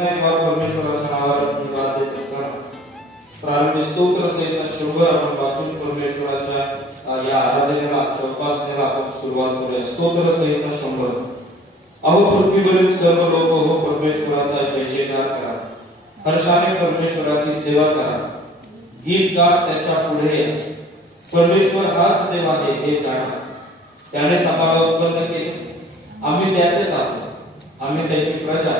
पुन्हा एक बार परमेश्वराच्या नावाला धन्यवाद देत असताना प्रारंभी स्तोत्र सहित शंभर आपण वाचून परमेश्वराच्या या आराधनेला उपासनेला आपण सुरुवात करूया। स्तोत्र सहित शंभर। अहो पृथ्वीवरील सर्व लोक हो परमेश्वराचा जय जयकार करा, हर्षाने परमेश्वराची सेवा करा, गीत गात त्याच्या पुढे। परमेश्वर हाच देव आहे हे जाणा, त्याने आम्हाला उत्पन्न केले, आम्ही त्याचेच आहोत, आम्ही त्याची प्रजा,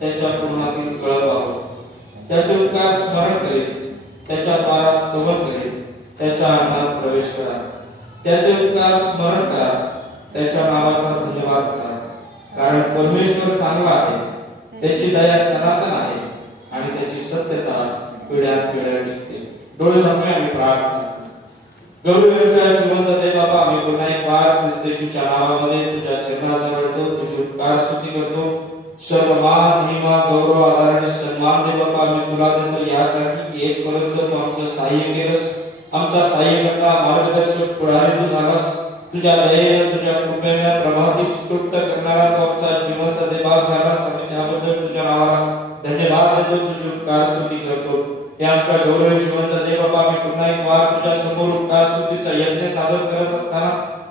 त्याच्या पूर्णातील कळप आहोत। त्याचे उद्गार स्मरण करेल, त्याच्या द्वारात स्तवन करेल, त्याच्या अंगणात प्रवेश करा, त्याचे उद्गार स्मरण करा, त्याच्या नावाचा धन्यवाद करा, कारण परमेश्वर चांगला आहे, त्याची दया सनातन आहे आणि त्याची सत्यता पिढ्यानपिढ्या टिकते। डोळे झाकून आम्ही प्रार्थना। गौरवाच्या जिवंत देव बाबा, आम्ही पुन्हा एक बार ख्रिस्त येशूच्या नावामध्ये तुझ्या चरणाजवळ येतो, तुझी उपकार स्तुती करतो। सर्व मान महिमा गौरव आदर आणि सन्मान देव बाबा आम्ही तुला देतो, यासाठी की एक पर्यंत तू आमचं सहाय्य केलंस, आमचा सहाय्यकर्ता मार्गदर्शक पुढारी तू झालास। तुझ्या दयेने तुझ्या कृपेने प्रभावित स्तुत करणारा तू आमचा जिवंत देव झालास, आम्ही त्याबद्दल तुझ्या नावाला धन्यवाद देतो, तुझी उपकार स्तुती करतो। या आमच्या गौरव जिवंत देव बाबा आम्ही पुन्हा एक बार तुझ्या समोर उपकार स्तुतीचा यज्ञ सादर करत असताना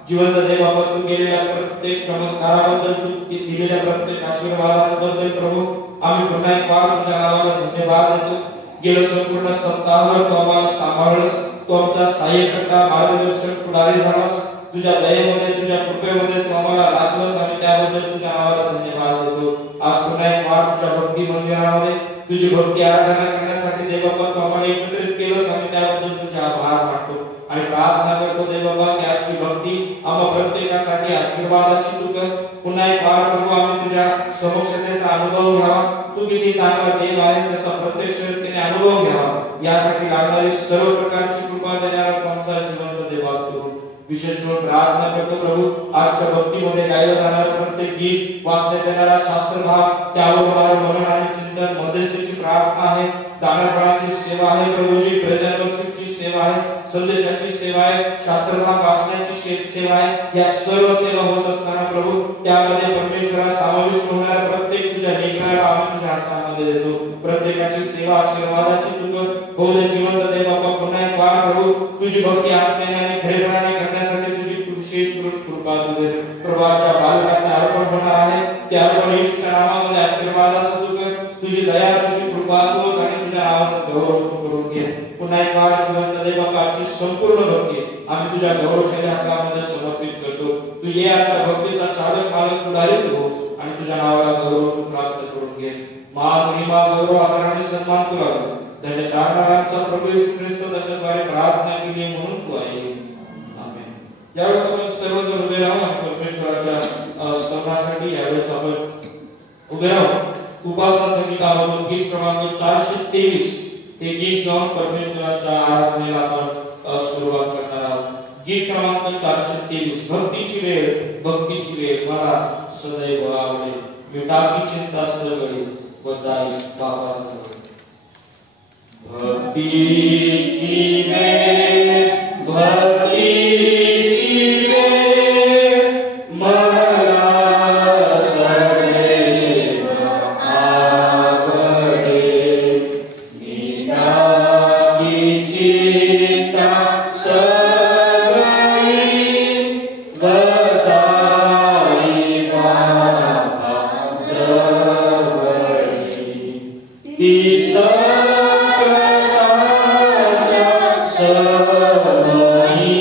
जिवंत देव बाबा तू केलेल्या प्रत्येक चमत्काराबद्दल, तू दिलेल्या प्रत्येक आशीर्वादाबद्दल प्रभू आम्ही पुन्हा एक बार तुझ्या नावाला धन्यवाद देतो। गेल्या संपूर्ण सप्ताहावर तू आम्हाला सांभाळस, तू आमचा सहाय्यकर्ता मार्गदर्शक पुढारी झालास। तुझ्या दयेमध्ये तुझ्या कृपेमध्ये तू आम्हाला लागलास, आम्ही त्याबद्दल तुझ्या नावाला धन्यवाद देतो। आज पुन्हा एक बार तुझ्या भक्ती मंदिरामध्ये तुझी भक्ती आराधना करण्यासाठी देव बाबा तू आम्हाला एकत्रित केलंस, आम्ही त्याबद्दल तुझे आभार मानतो आणि प्रार्थना करतो देव बाबा की आजची भक्ती आम्हा प्रत्येकासाठी आशीर्वादाची तू कर। पुन्हा एक बार प्रभू आम्ही तुझ्या समक्षतेचा अनुभव घ्यावा, तू किती चांगला देव आहेस याचा प्रत्यक्षरित्याने अनुभव घ्यावा, यासाठी लागणारी सर्व प्रकारची कृपा देणारा आमचा जिवंत देवा तू विशेष करून प्रार्थना करतो प्रभू आजच्या भक्तीमध्ये गायला जाणारा प्रत्येक गीत, वाचण्यात येणारा शास्त्र भाग, त्यावर होणारे मनन आणि चिंतन, मध्यस्थीची प्रार्थना आहे, दानपणाची सेवा आहे, प्रभूजी प्रेझेंटरशिपची सेवा आहे, संदेशाची सेवा आहे, शास्त्र भाग वाचण्याची सेवा आहे, या सर्व सेवा होत असताना प्रभू त्यामध्ये परमेश्वरा समाविष्ट होणाऱ्या प्रत्येक तुझ्या लेकराला आम्ही तुझ्या हातामध्ये देतो। प्रत्येकाची सेवा आशीर्वादाची तू कर। बहुधा जिवंत देव बाबा पुन्हा एक बार प्रभू तुझी भक्ती आत्म्याने आणि खरेपणाने करण्यासाठी तुझी विशेष कृपा तू दे। प्रभूच्या बालकाचे अर्पण होणार आहे, त्या अर्पण येशूच्या नावामध्ये आशीर्वादाचं तू कर। तुझी दया, तुझी कृपा तू आणि तुझ्या नावाचा गौरव तू करून घे। पुन्हा एक बार जिवंत देव बाबाची संपूर्ण भक्ती आम्ही तुझ्या गौरवशाली हातामध्ये समर्पित करतो। तू ये आजच्या भक्तीचा चालक मालक पुढारी तू हो आणि तुझ्या नावाला गौरव तू प्राप्त करून घे। मान महिमा गौरव आदर आणि सन्मान तुला कर। धन्य तारणारांचा प्रभू येशू ख्रिस्त त्याच्याद्वारे प्रार्थना केली म्हणून तू आहे, आमेन। यावेळेस आपण सर्वजण उभे राहू आणि परमेश्वराच्या स्तवनासाठी यावेळेस आपण उभे राहू। उपासना संगीतामधून गीत क्रमांक 423 हे गीत गाऊन परमेश्वराच्या आराधनेला आपण सुरुवात करणार आहोत। गीत क्रमांक 423 भक्तीची वेळ मला सदैव आवडे, मिटावी चिंता सगळी व जाई बापाजवळ। भक्तीची वेळ मला सदैव आवडे, मिटावी चिंता सगळी व जाई बापाजवळ। ती सकळाच्या समयी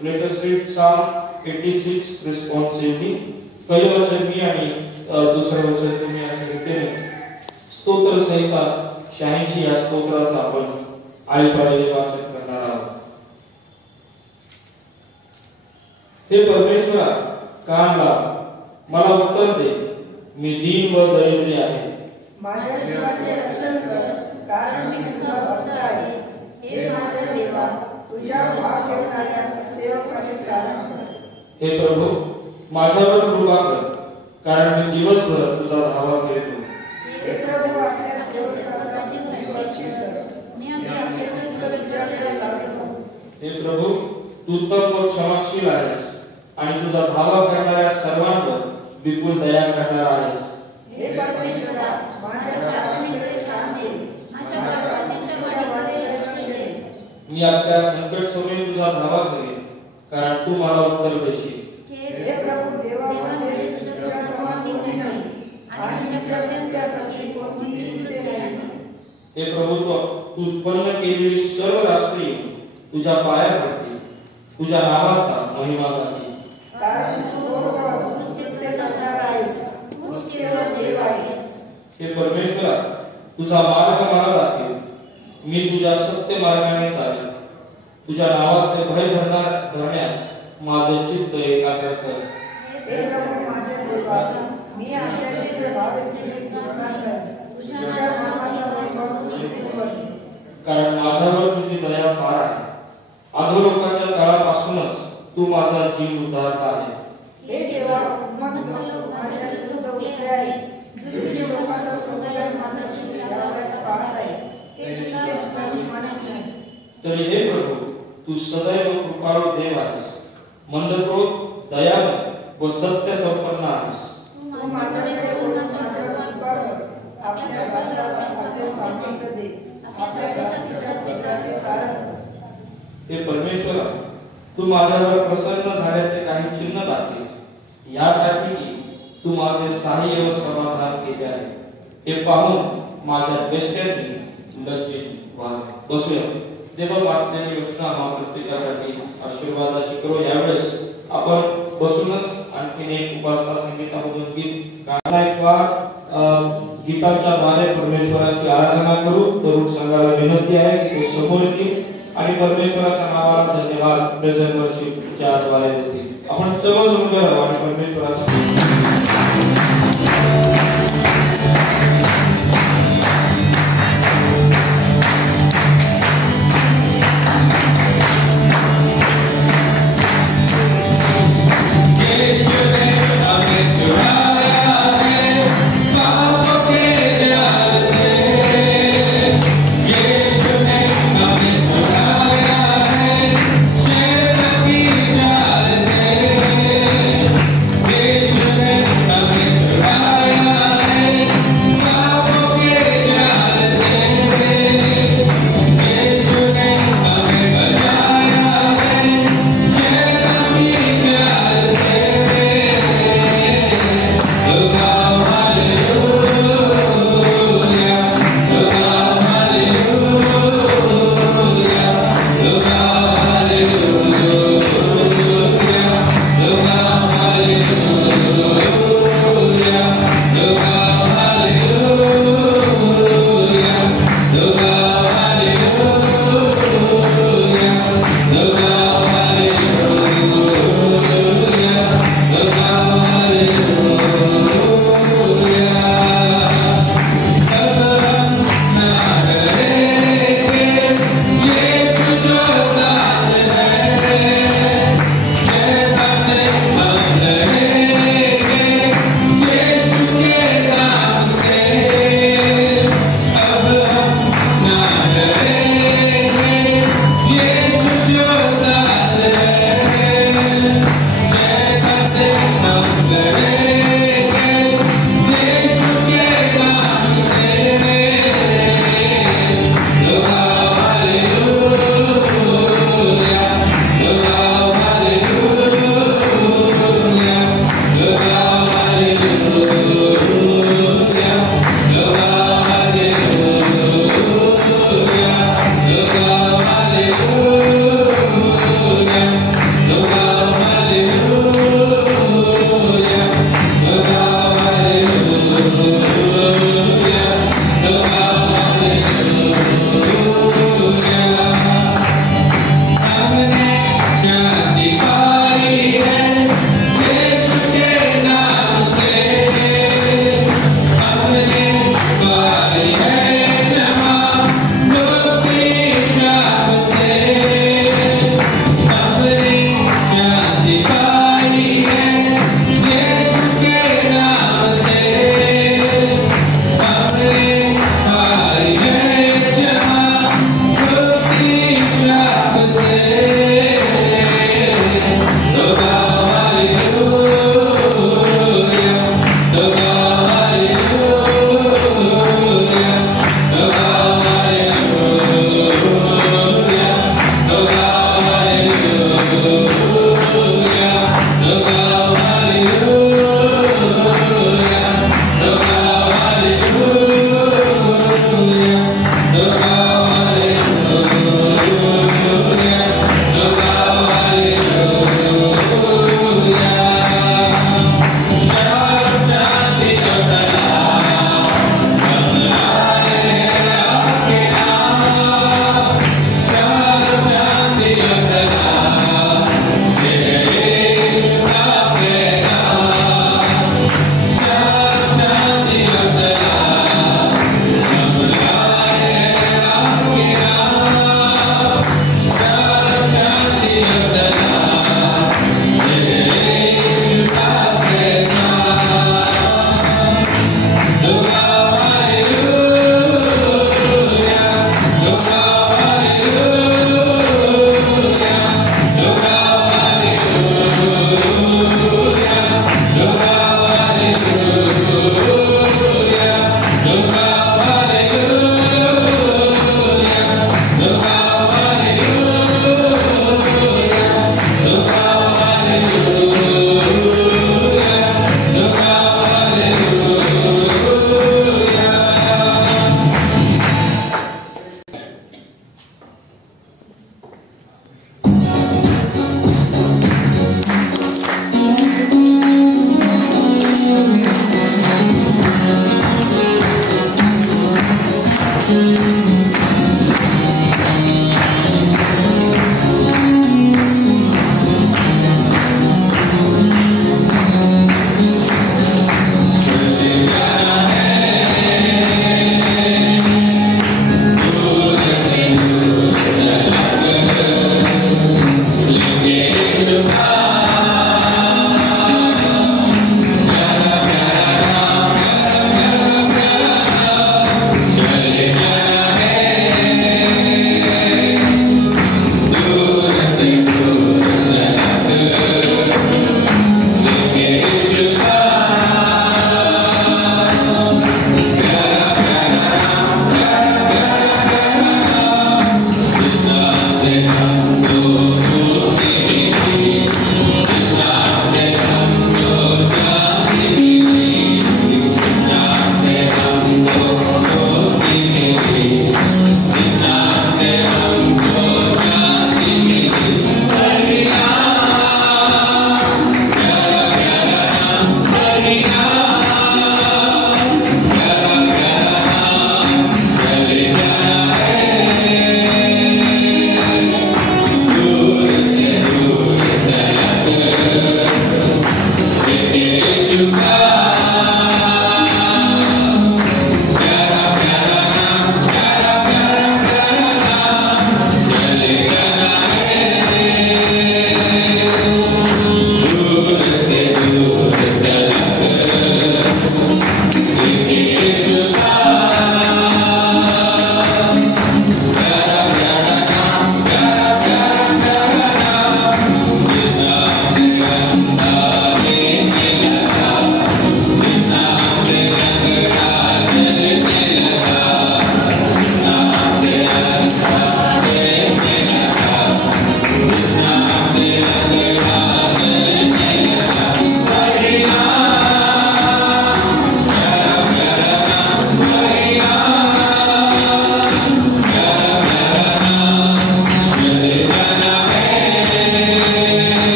Let us read Psalm 86 responsively. पहिलं वचन मी आणि दुसरं वचन तुम्ही अशा रीतीने स्तोत्र संहिता 86 या स्तोत्राचा आपण आळीपाळीने वाचन करणार आहोत. हे परमेश्वरा, कान लाव, मला उत्तर दे. मी दीन व दरिद्री आहे. माझ्या जीवाचे रक्षण कर, कारण मी तुझा भक्त आहे. हे माझ्या देवा, तुझ्या वाट ठेवणाऱ्या सेवकाचे कारण कर. हे प्रभू, माझ्यावर कृपा कर, कारण मी दिवसभर तुझा धावा करतो. हे प्रभू, आपल्या सेवकाचा जीव रक्षण कर. मी आपल्या सेवकाला तुझ्याकडे लावितो. हे प्रभू, तू उत्तम व क्षमाशील आहेस आणि तुझा धावा करणाऱ्या सर्वांवर विपुल दया करणार आहेस. हे परमेश्वरा, माझ्या प्रार्थनेकडे कान दे. माझ्या प्रार्थनेच्या वाटेकडे लक्ष दे. मी आपल्या संकट समयी तुझा धावा करेन, कारण तू मला उत्तर देशील. हे प्रभू, देवामध्ये तुझ्या समान कोणी नाही आणि तुझ्यासाठी कोणतीही कृत्य नाही. हे प्रभू, तू उत्पन्न केलेली सर्व राष्ट्रीय तुझ्या पाया पडतील, तुझ्या नावाचा महिमा गातील. कारण तू कृत्य करणार आहेस, तूच केवळ देव आहेस. हे परमेश्वरा, तुझा मार्ग मला दाखव. मी तुझ्या सत्य मार्गाने चालेन. तुझ्या नावाचे भय धरण्यास माझे चित्त एकाग्र कर. हे प्रभू, माझ्या देवा, मी आपल्या जिथे भावेचे गुणगान करेन. तुझ्या नामाचा वैभव स्तुती करेन. कारण माझ्यावर तुझी दया फार आहे. अधोलोकाच्या काळापासूनच तू माझा जीव उद्धारला आहे. हे देवा, उन्मत्त लोक माझ्या विरुद्ध उठले आहेत. जुलमी लोकांचा स्वतःला माझा जीव घ्यावासा पाहत आहे. ते तुला सुखाने मानत नाही. तरी हे प्रभू, तू सदैव कृपाळू देव आहेस, मंदक्रोध, दयाळू व सत्य संपन्न आहेस. तू माझ्याकडे वळून माझ्यावर कृपा कर. आपल्या दासाला आपले सामर्थ्य दे. आपल्या जातीच्या चित्राचे कारण कर. हे परमेश्वरा, तू माझ्यावर प्रसन्न झाल्याचे काही चिन्ह दाखव, यासाठी की तू माझे सहाय्य व समाधान केले आहे. हे पाहून माझ्या द्वेष्टांनी लज्जित व्हावे. बसूया. देवा, वाचलेली योजना हा प्रत्येकासाठी आशीर्वादाची करो. यावेळेस आपण बसूनच आणखीन एक उपासना संगीतामधून गीत गायला गीताच्या द्वारे परमेश्वराची आराधना करू. तरुण संघाला विनंती आहे की ते समोर येतील आणि परमेश्वराच्या नावाला धन्यवाद प्रेझेंट वर्शिपच्या द्वारे देतील. आपण सर्व उभे राहू आणि परमेश्वराचा Yes.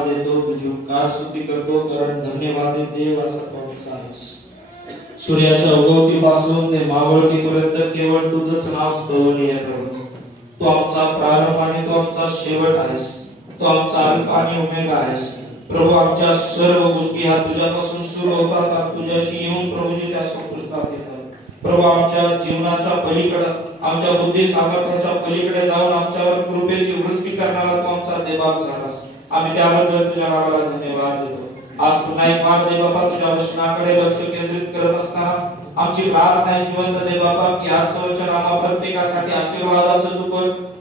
धन्यवाद देतो, तुझी उपकार स्तुती करतो, कारण धन्यवाद देव असा प्रभूचा आहेस. सूर्याच्या उगवतीपासून ते मावळतीपर्यंत केवळ तुझंच नाव स्तुतीय प्रभू. तू आमचा प्रारंभ आणि तू आमचा शेवट आहेस. तू आमचा अल्फा आणि ओमेगा आहेस. प्रभू आमच्या सर्व गोष्टी ह्या तुझ्यापासून सुरू होतात आणि तुझ्याशी येऊन प्रभूजी त्या संपुष्टात येतात. प्रभू आमच्या जीवनाच्या पलीकडे, आमच्या बुद्धी सामर्थ्याच्या पलीकडे जाऊन आमच्यावर कृपेची वृष्टी करणारा तू आमचा देवबाप झालास. आम्ही त्याबद्दल तुझ्या नावाला धन्यवाद देतो. आज पुन्हा एक वार देव बाबा तुझ्या वचनाकडे लक्ष केंद्रित करत असताना आमची प्रार्थना आहे जिवंत देव बाबा की आजचं वचन आम्हा प्रत्येकासाठी आशीर्वादाचं तू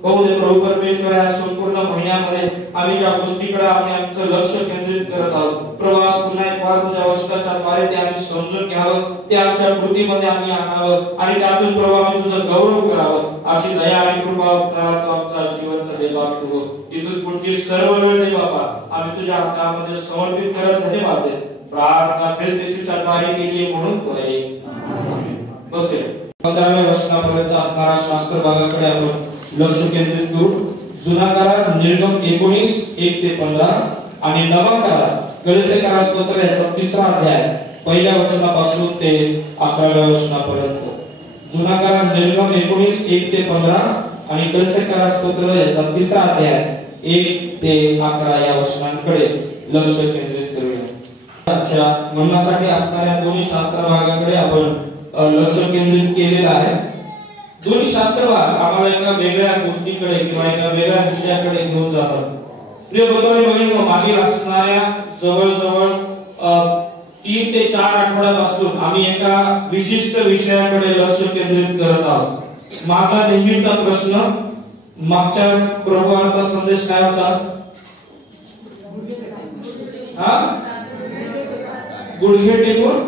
होऊ दे प्रभू परमेश्वर. या संपूर्ण महिन्यामध्ये आम्ही ज्या गोष्टीकडे आमचं लक्ष केंद्रित करत आहोत प्रभू, आज पुन्हा एक वार तुझ्या वचनाच्या द्वारे ते आम्ही समजून घ्यावं, ते आमच्या कृतीमध्ये आम्ही आणावं आणि त्यातून प्रभू आम्ही तुझं गौरव करावं. अशी दया आणि कृपा तू आमचा जिवंत देव बाबा तू इथून पुढची सर्व वेळ देव बाबा आम्ही तुझ्या हातामध्ये समर्पित करत धन्यवाद दे. प्रार्थना ख्रिस्त येशूच्या द्वारे केली म्हणून तो आहे. बसेल 15व्या वचनापर्यंत असणारा शास्त्र भागाकडे आपण लक्ष केंद्रित करू. जुना करार निर्गम 19:1-15 आणि नवा करार गलातियरास पत्र याचा 3रा अध्याय पहिल्या वचनापासून ते 11व्या वचनापर्यंत. जुना करार निर्गम 19:1-15 आणि गलातियरास पत्र याचा 3रा अध्याय 1-11 या वचनांकडे लक्ष केंद्रित करूया. आजच्या मनासाठी असणाऱ्या दोन्ही शास्त्र भागाकडे आपण लक्ष केंद्रित केलेलं आहे. दोन्ही शास्त्र भाग आम्हाला एका वेगळ्या गोष्टीकडे किंवा एका वेगळ्या विषयाकडे घेऊन जातात. प्रिय बंधू मागील असणाऱ्या जवळजवळ 3 ते 4 आठवड्यापासून आम्ही एका विशिष्ट विषयाकडे लक्ष केंद्रित करत आहोत. माझा नेहमीचा प्रश्न, मागच्या प्रभूचा संदेश काय होता? गुडघे टेकून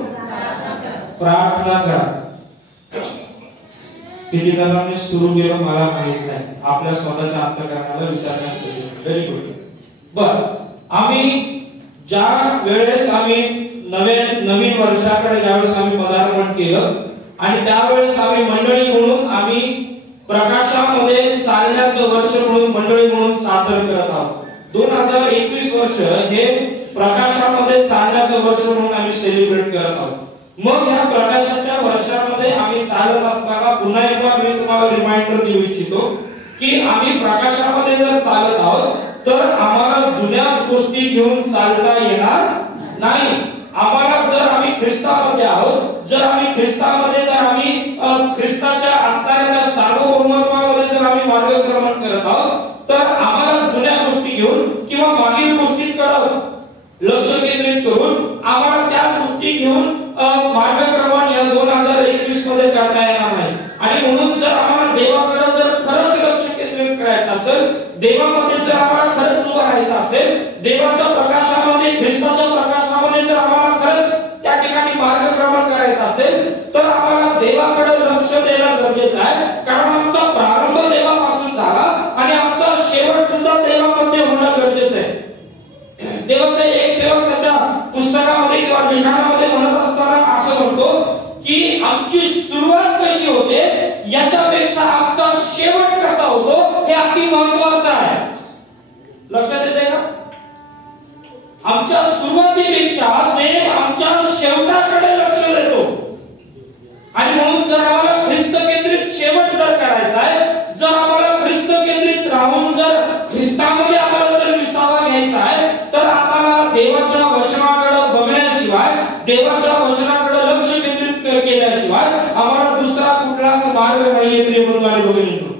प्रार्थना करा. किती जणांनी सुरू केलं मला माहित नाही, आपल्या स्वतःच्या अंतःकरणाला विचारण्यात. Very good. बर, आम्ही ज्या वेळेस आम्ही नवीन वर्षाकडे ज्यावेळेस आम्ही पदार्पण केलं आणि त्यावेळेस आम्ही मंडळी म्हणून आम्ही प्रकाशामध्ये चालण्याचं वर्ष म्हणून मंडळी म्हणून साजरं करत आहोत. 2021 वर्ष हे प्रकाशामध्ये चालण्याचं वर्ष म्हणून आम्ही सेलिब्रेट करत आहोत. मग या प्रकाशाच्या वर्षामध्ये आम्ही चालत असताना पुन्हा एकदा मी तुम्हाला रिमाइंडर देऊ इच्छितो की आम्ही प्रकाशामध्ये जर चालत आहोत तर आम्हाला जुन्याच गोष्टी घेऊन चालता येणार नाही. आम्हाला जर आम्ही ख्रिस्तामध्ये आहोत, जर आम्ही ख्रिस्तामध्ये जर आम्ही ख्रिस्ताच्या असणाऱ्या त्या सार्वभौमत्वामध्ये जर आम्ही मार्गक्रमण करत आहोत तर आम्हाला जुन्या गोष्टी घेऊन किंवा मागील गोष्टींकडे लक्ष केंद्रित करून आम्हाला त्याच गोष्टी घेऊन मार्गक्रमण या 2021 मध्ये करता येणार नाही. आणि म्हणून जर आम्हाला देवाकडे जर खरंच लक्ष केंद्रित करायचं असेल, देवामध्ये जर आम्हाला खरंच उभं राहायचं असेल, देवाच्या प्रकाशामध्ये, ख्रिस्ताच्या प्रकाशामध्ये जर आम्हाला खरंच त्या ठिकाणी मार्गक्रमण करायचं असेल तर आम्हाला देवाकडे लक्ष देणं गरजेचं आहे. कारण आमचा प्रारंभ देवापासून झाला आणि आमचा शेवट सुद्धा देवामध्ये होणं गरजेचं आहे. देवाचा एक सेवक त्याच्या पुस्तकामध्ये किंवा लिखाणामध्ये म्हणत असताना असं म्हणतो की आमची सुरुवात कशी होते याच्यापेक्षा आमचा शेवट कसा होतो हे अति महत्त्वाचं आहे. लक्षात येते का? आमच्या सुरुवातीपेक्षा देव आमच्या शेवटाकडे लक्ष देतो. आणि म्हणून जर आम्हाला ख्रिस्त केंद्रित शेवट जर करायचा आहे, जर आम्हाला ख्रिस्त केंद्रित राहून जर ख्रिस्तामध्ये आम्हाला जर विसावा घ्यायचा आहे तर आम्हाला देवाच्या वचनाकडे बघण्याशिवाय, देवाच्या वचनाकडे लक्ष केंद्रित केल्याशिवाय आम्हाला दुसरा कुठलाच मार्ग नाहीये. प्रिय बंधू आणि भगिनींनो,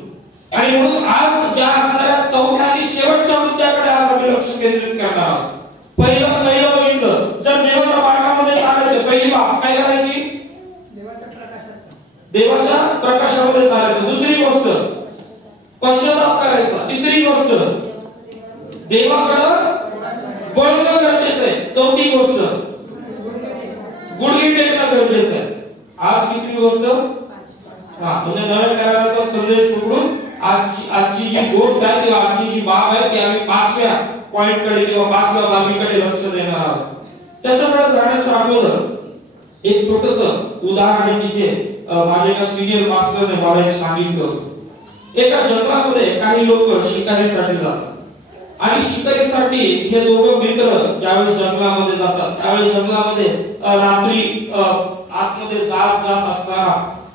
आणि म्हणून आज ज्या असणाऱ्या चौथ्या आणि शेवटच्या मुद्द्याकडे आज आम्ही लक्ष केंद्रित करणार आहोत. पहिलं बघितलं, जर देवाच्या मार्गामध्ये चालायचं, पहिली बाब काय करायची? देवाच्या प्रकाशामध्ये चालायचं. दुसरी गोष्ट पश्चाताप करायचा. तिसरी गोष्ट देवाकडे वळणं गरजेचं आहे. चौथी गोष्ट गुडघे टेकणं गरजेचं आहे. आज किती गोष्ट? म्हणजे नव्या कराराचा संदेश पकडून आजची जी गोष्ट आहे किंवा आजची जी बाब आहे ती आम्ही 5व्या पॉइंटकडे किंवा 5व्या बाबीकडे लक्ष देणार आहोत. त्याच्याकडे जाण्याच्या अगोदर एक छोटंसं उदाहरण आहे की माझ्या एका सिनियर मास्टरने मला एक सांगितलं. एका जंगलामध्ये काही लोक शिकारीसाठी जातात आणि शिकारीसाठी हे दोघं मित्र ज्यावेळेस जंगलामध्ये जातात त्यावेळेस जंगलामध्ये रात्री आतमध्ये जात असताना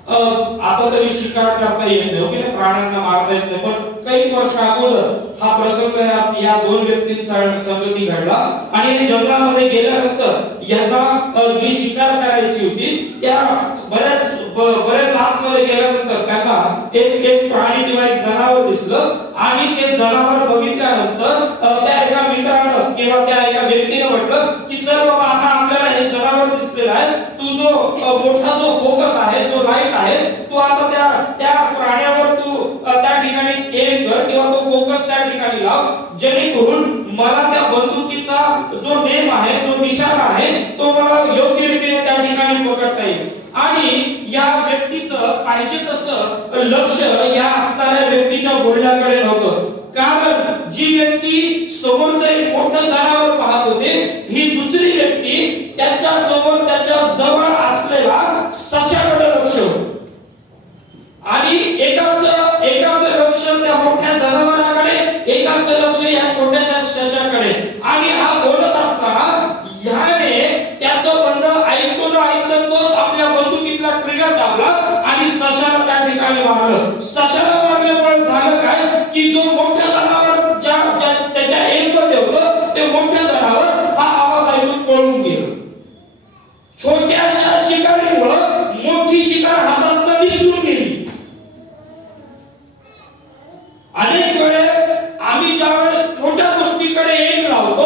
आता तरी शिकार करता येत नाही, ओके, प्राण्यांना मारता येत नाही, पण काही वर्ष अगोदर हा प्रसंग या दोन व्यक्तींचा संगती घडला आणि जंगलामध्ये गेल्यानंतर यांना जी शिकार करायची होती त्या बऱ्याच आतमध्ये गेल्यानंतर त्यांना एक प्राणी किंवा एक जनावर दिसलं आणि ते जनावर बघितल्यानंतर त्या एका मित्रानं किंवा त्या एका व्यक्तीने म्हटलं की चल बाबा आता आपल्याला हे जनावर दिसलेलं आहे, तू जो मोठा जो फोकस आहे जो लाईट आहे तू आता त्या प्राण्यावर तू त्या ठिकाणी एम कर किंवा तो फोकस त्या ठिकाणी लाव, जेणेकरून मला त्या बंदुकीचा जो नेम आहे जो निशाणा आहे तो मला योग्य रीतीने त्या ठिकाणी पकडता येईल. आणि या व्यक्तीचं पाहिजे तसं लक्ष या असणाऱ्या व्यक्तीच्या बोलण्याकडे नव्हतं, कारण जी व्यक्ती समोरचं एक मोठं जनावर पाहत होते ही दुसरी व्यक्ती त्याच्या समोर त्याच्या जवळ असलेला सशाकडे लक्ष होतं आणि एकाचं लक्ष त्या मोठ्या जनावराकडे, एकाचं लक्ष या छोट्याशा सशाकडे. आणि हा बोलत असताना ह्याने त्याचं म्हणणं ऐकून तोच आपल्या बंदुकीतला ट्रिगर दाबला आणि सशाला त्या ठिकाणी मारलं. सशाला मारल्यामुळे झालं काय की जो मोठा जनावर त्याच्या एममध्ये होतं ते मोठ्या जनावर हा आवाज ऐकून पळून गेलं. छोट्याशा शिकारीमुळे मोठी शिकार हातातून निसटून गेली. अनेक वेळेस आम्ही ज्यावेळेस छोट्या गोष्टीकडे एम लावतो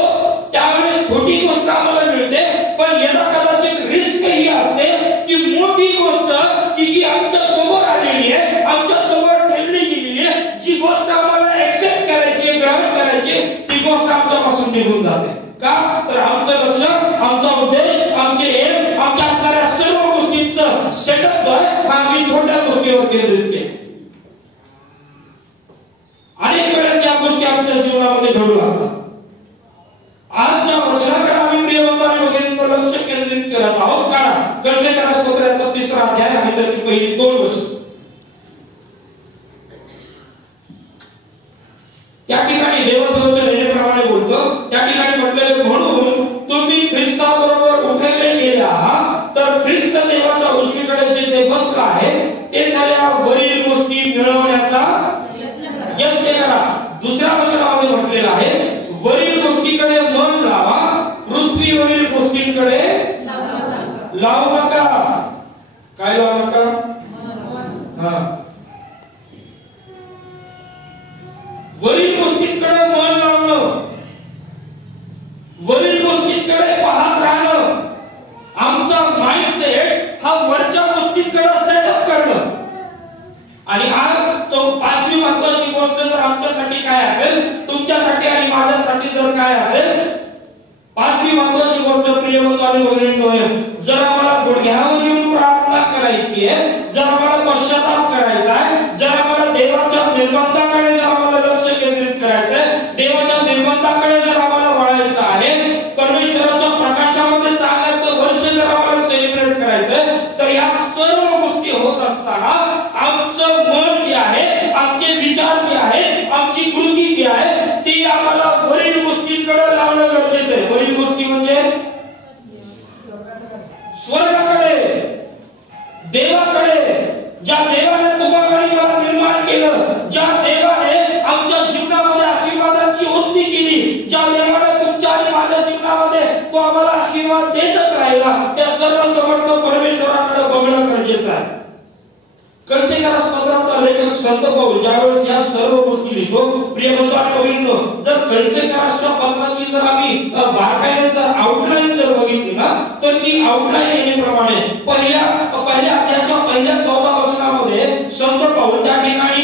त्यावेळेस छोटी गोष्ट आम्हाला मिळते, पण याला कदाचित रिस्क ही असते की मोठी गोष्ट की जी आमच्या समोर आलेली आहे, आमच्या समोर ठेवली गेलेली आहे, जी गोष्ट आम्हाला एक्सेप्ट करायची, ग्रहण करायची, ती गोष्ट आमच्यापासून निघून जाते. का तर आमचं लक्ष, आमचा उद्देश, आमचे एम, आमच्या साऱ्या सर्व गोष्टींचं सेटअप जो आहे हा आम्ही छोट्या गोष्टीवर केंद्रित केलं. अनेक वेळेस या गोष्टी आमच्या जीवनामध्ये घडू लागतात. आजच्या वर्षाकडे आम्ही प्रिय बंधूंनो भगिनींवर लक्ष केंद्रित करत आहोत. कारण कलशकारा स्तोत्राचा 3रा अध्याय आणि त्याची पहिली 2 वर्ष त्या ठिकाणी देवाचं वचन येण्याप्रमाणे बोलतं. त्या ठिकाणी म्हटलेलं म्हणून तुम्ही ख्रिस्ताबरोबर उठवले गेले आहात तर ख्रिस्त देवाच्या उजवीकडे जिथे बसला आहे ते त्याला वरील गोष्टी मिळवण्याचा यत्न करा. दुसऱ्या वचनामध्ये म्हटलेलं आहे वरील गोष्टीकडे मन लावा, पृथ्वीवरील गोष्टींकडे लावू नका. काय लावू नका? वरील गोष्टींकडे मन लावणं, वरील गोष्टींकडे पाहत राहणं, आमचा माइंडसेट हा वरच्या गोष्टींकडे सेटअप करणं. आणि आज 5वी महत्त्वाची गोष्ट जर आमच्यासाठी काय असेल, तुमच्यासाठी आणि माझ्यासाठी जर काय असेल, 5वी महत्त्वाची गोष्ट प्रिय बंधूंनो, जर आम्हाला गुडघ्यावर येऊन प्रार्थना करायची आहे, जर आम्हाला पश्चाताप करायचा आहे, जर आम्हाला देवाच्या निर्बंधाकडे जर आम्हाला लक्ष केंद्रित करायचं आहे, देवाच्या निर्बंधाकडे जर आम्हाला वळायचं आहे, परमेश्वराच्या प्रकाशामध्ये चालण्याचं वर्ष जर आम्हाला सेलिब्रेट करायचं आहे, तर या सर्व गोष्टी होत असताना आमचं मन जे आहे, आमचे विचार जे आहेत, आमची कृती जी आहे ती आम्हाला वरील गोष्टींकडे लावणं गरजेचं आहे. वरील गोष्टी म्हणजे स्वर्गाकडे, देवाकडे, ज्या देवाने तुम्हाला आणि मला निर्माण केलं, ज्या देवाने आमच्या जीवनामध्ये आशीर्वादाची ओतणी केली, ज्या देवाने तुमच्या आणि माझ्या जीवनामध्ये तो आम्हाला आशीर्वाद देतच राहिला, त्या सर्व समर्थ परमेश्वराकडे बघणं गरजेचं आहे. कलशकारा स्तोत्राचा लेखक संत पौल ज्यावेळेस या सर्व गोष्टी लिहितो, प्रिय बंधू आणि भगिनींनो, जर कलशकाराच्या पत्राची जर आम्ही बारकाईने जर आउटलाईन जर बघितली ना, तर ती आउटलाईन येण्याप्रमाणे पहिल्या अध्यायाच्या पहिल्या 14 वचनामध्ये संत पौल त्या ठिकाणी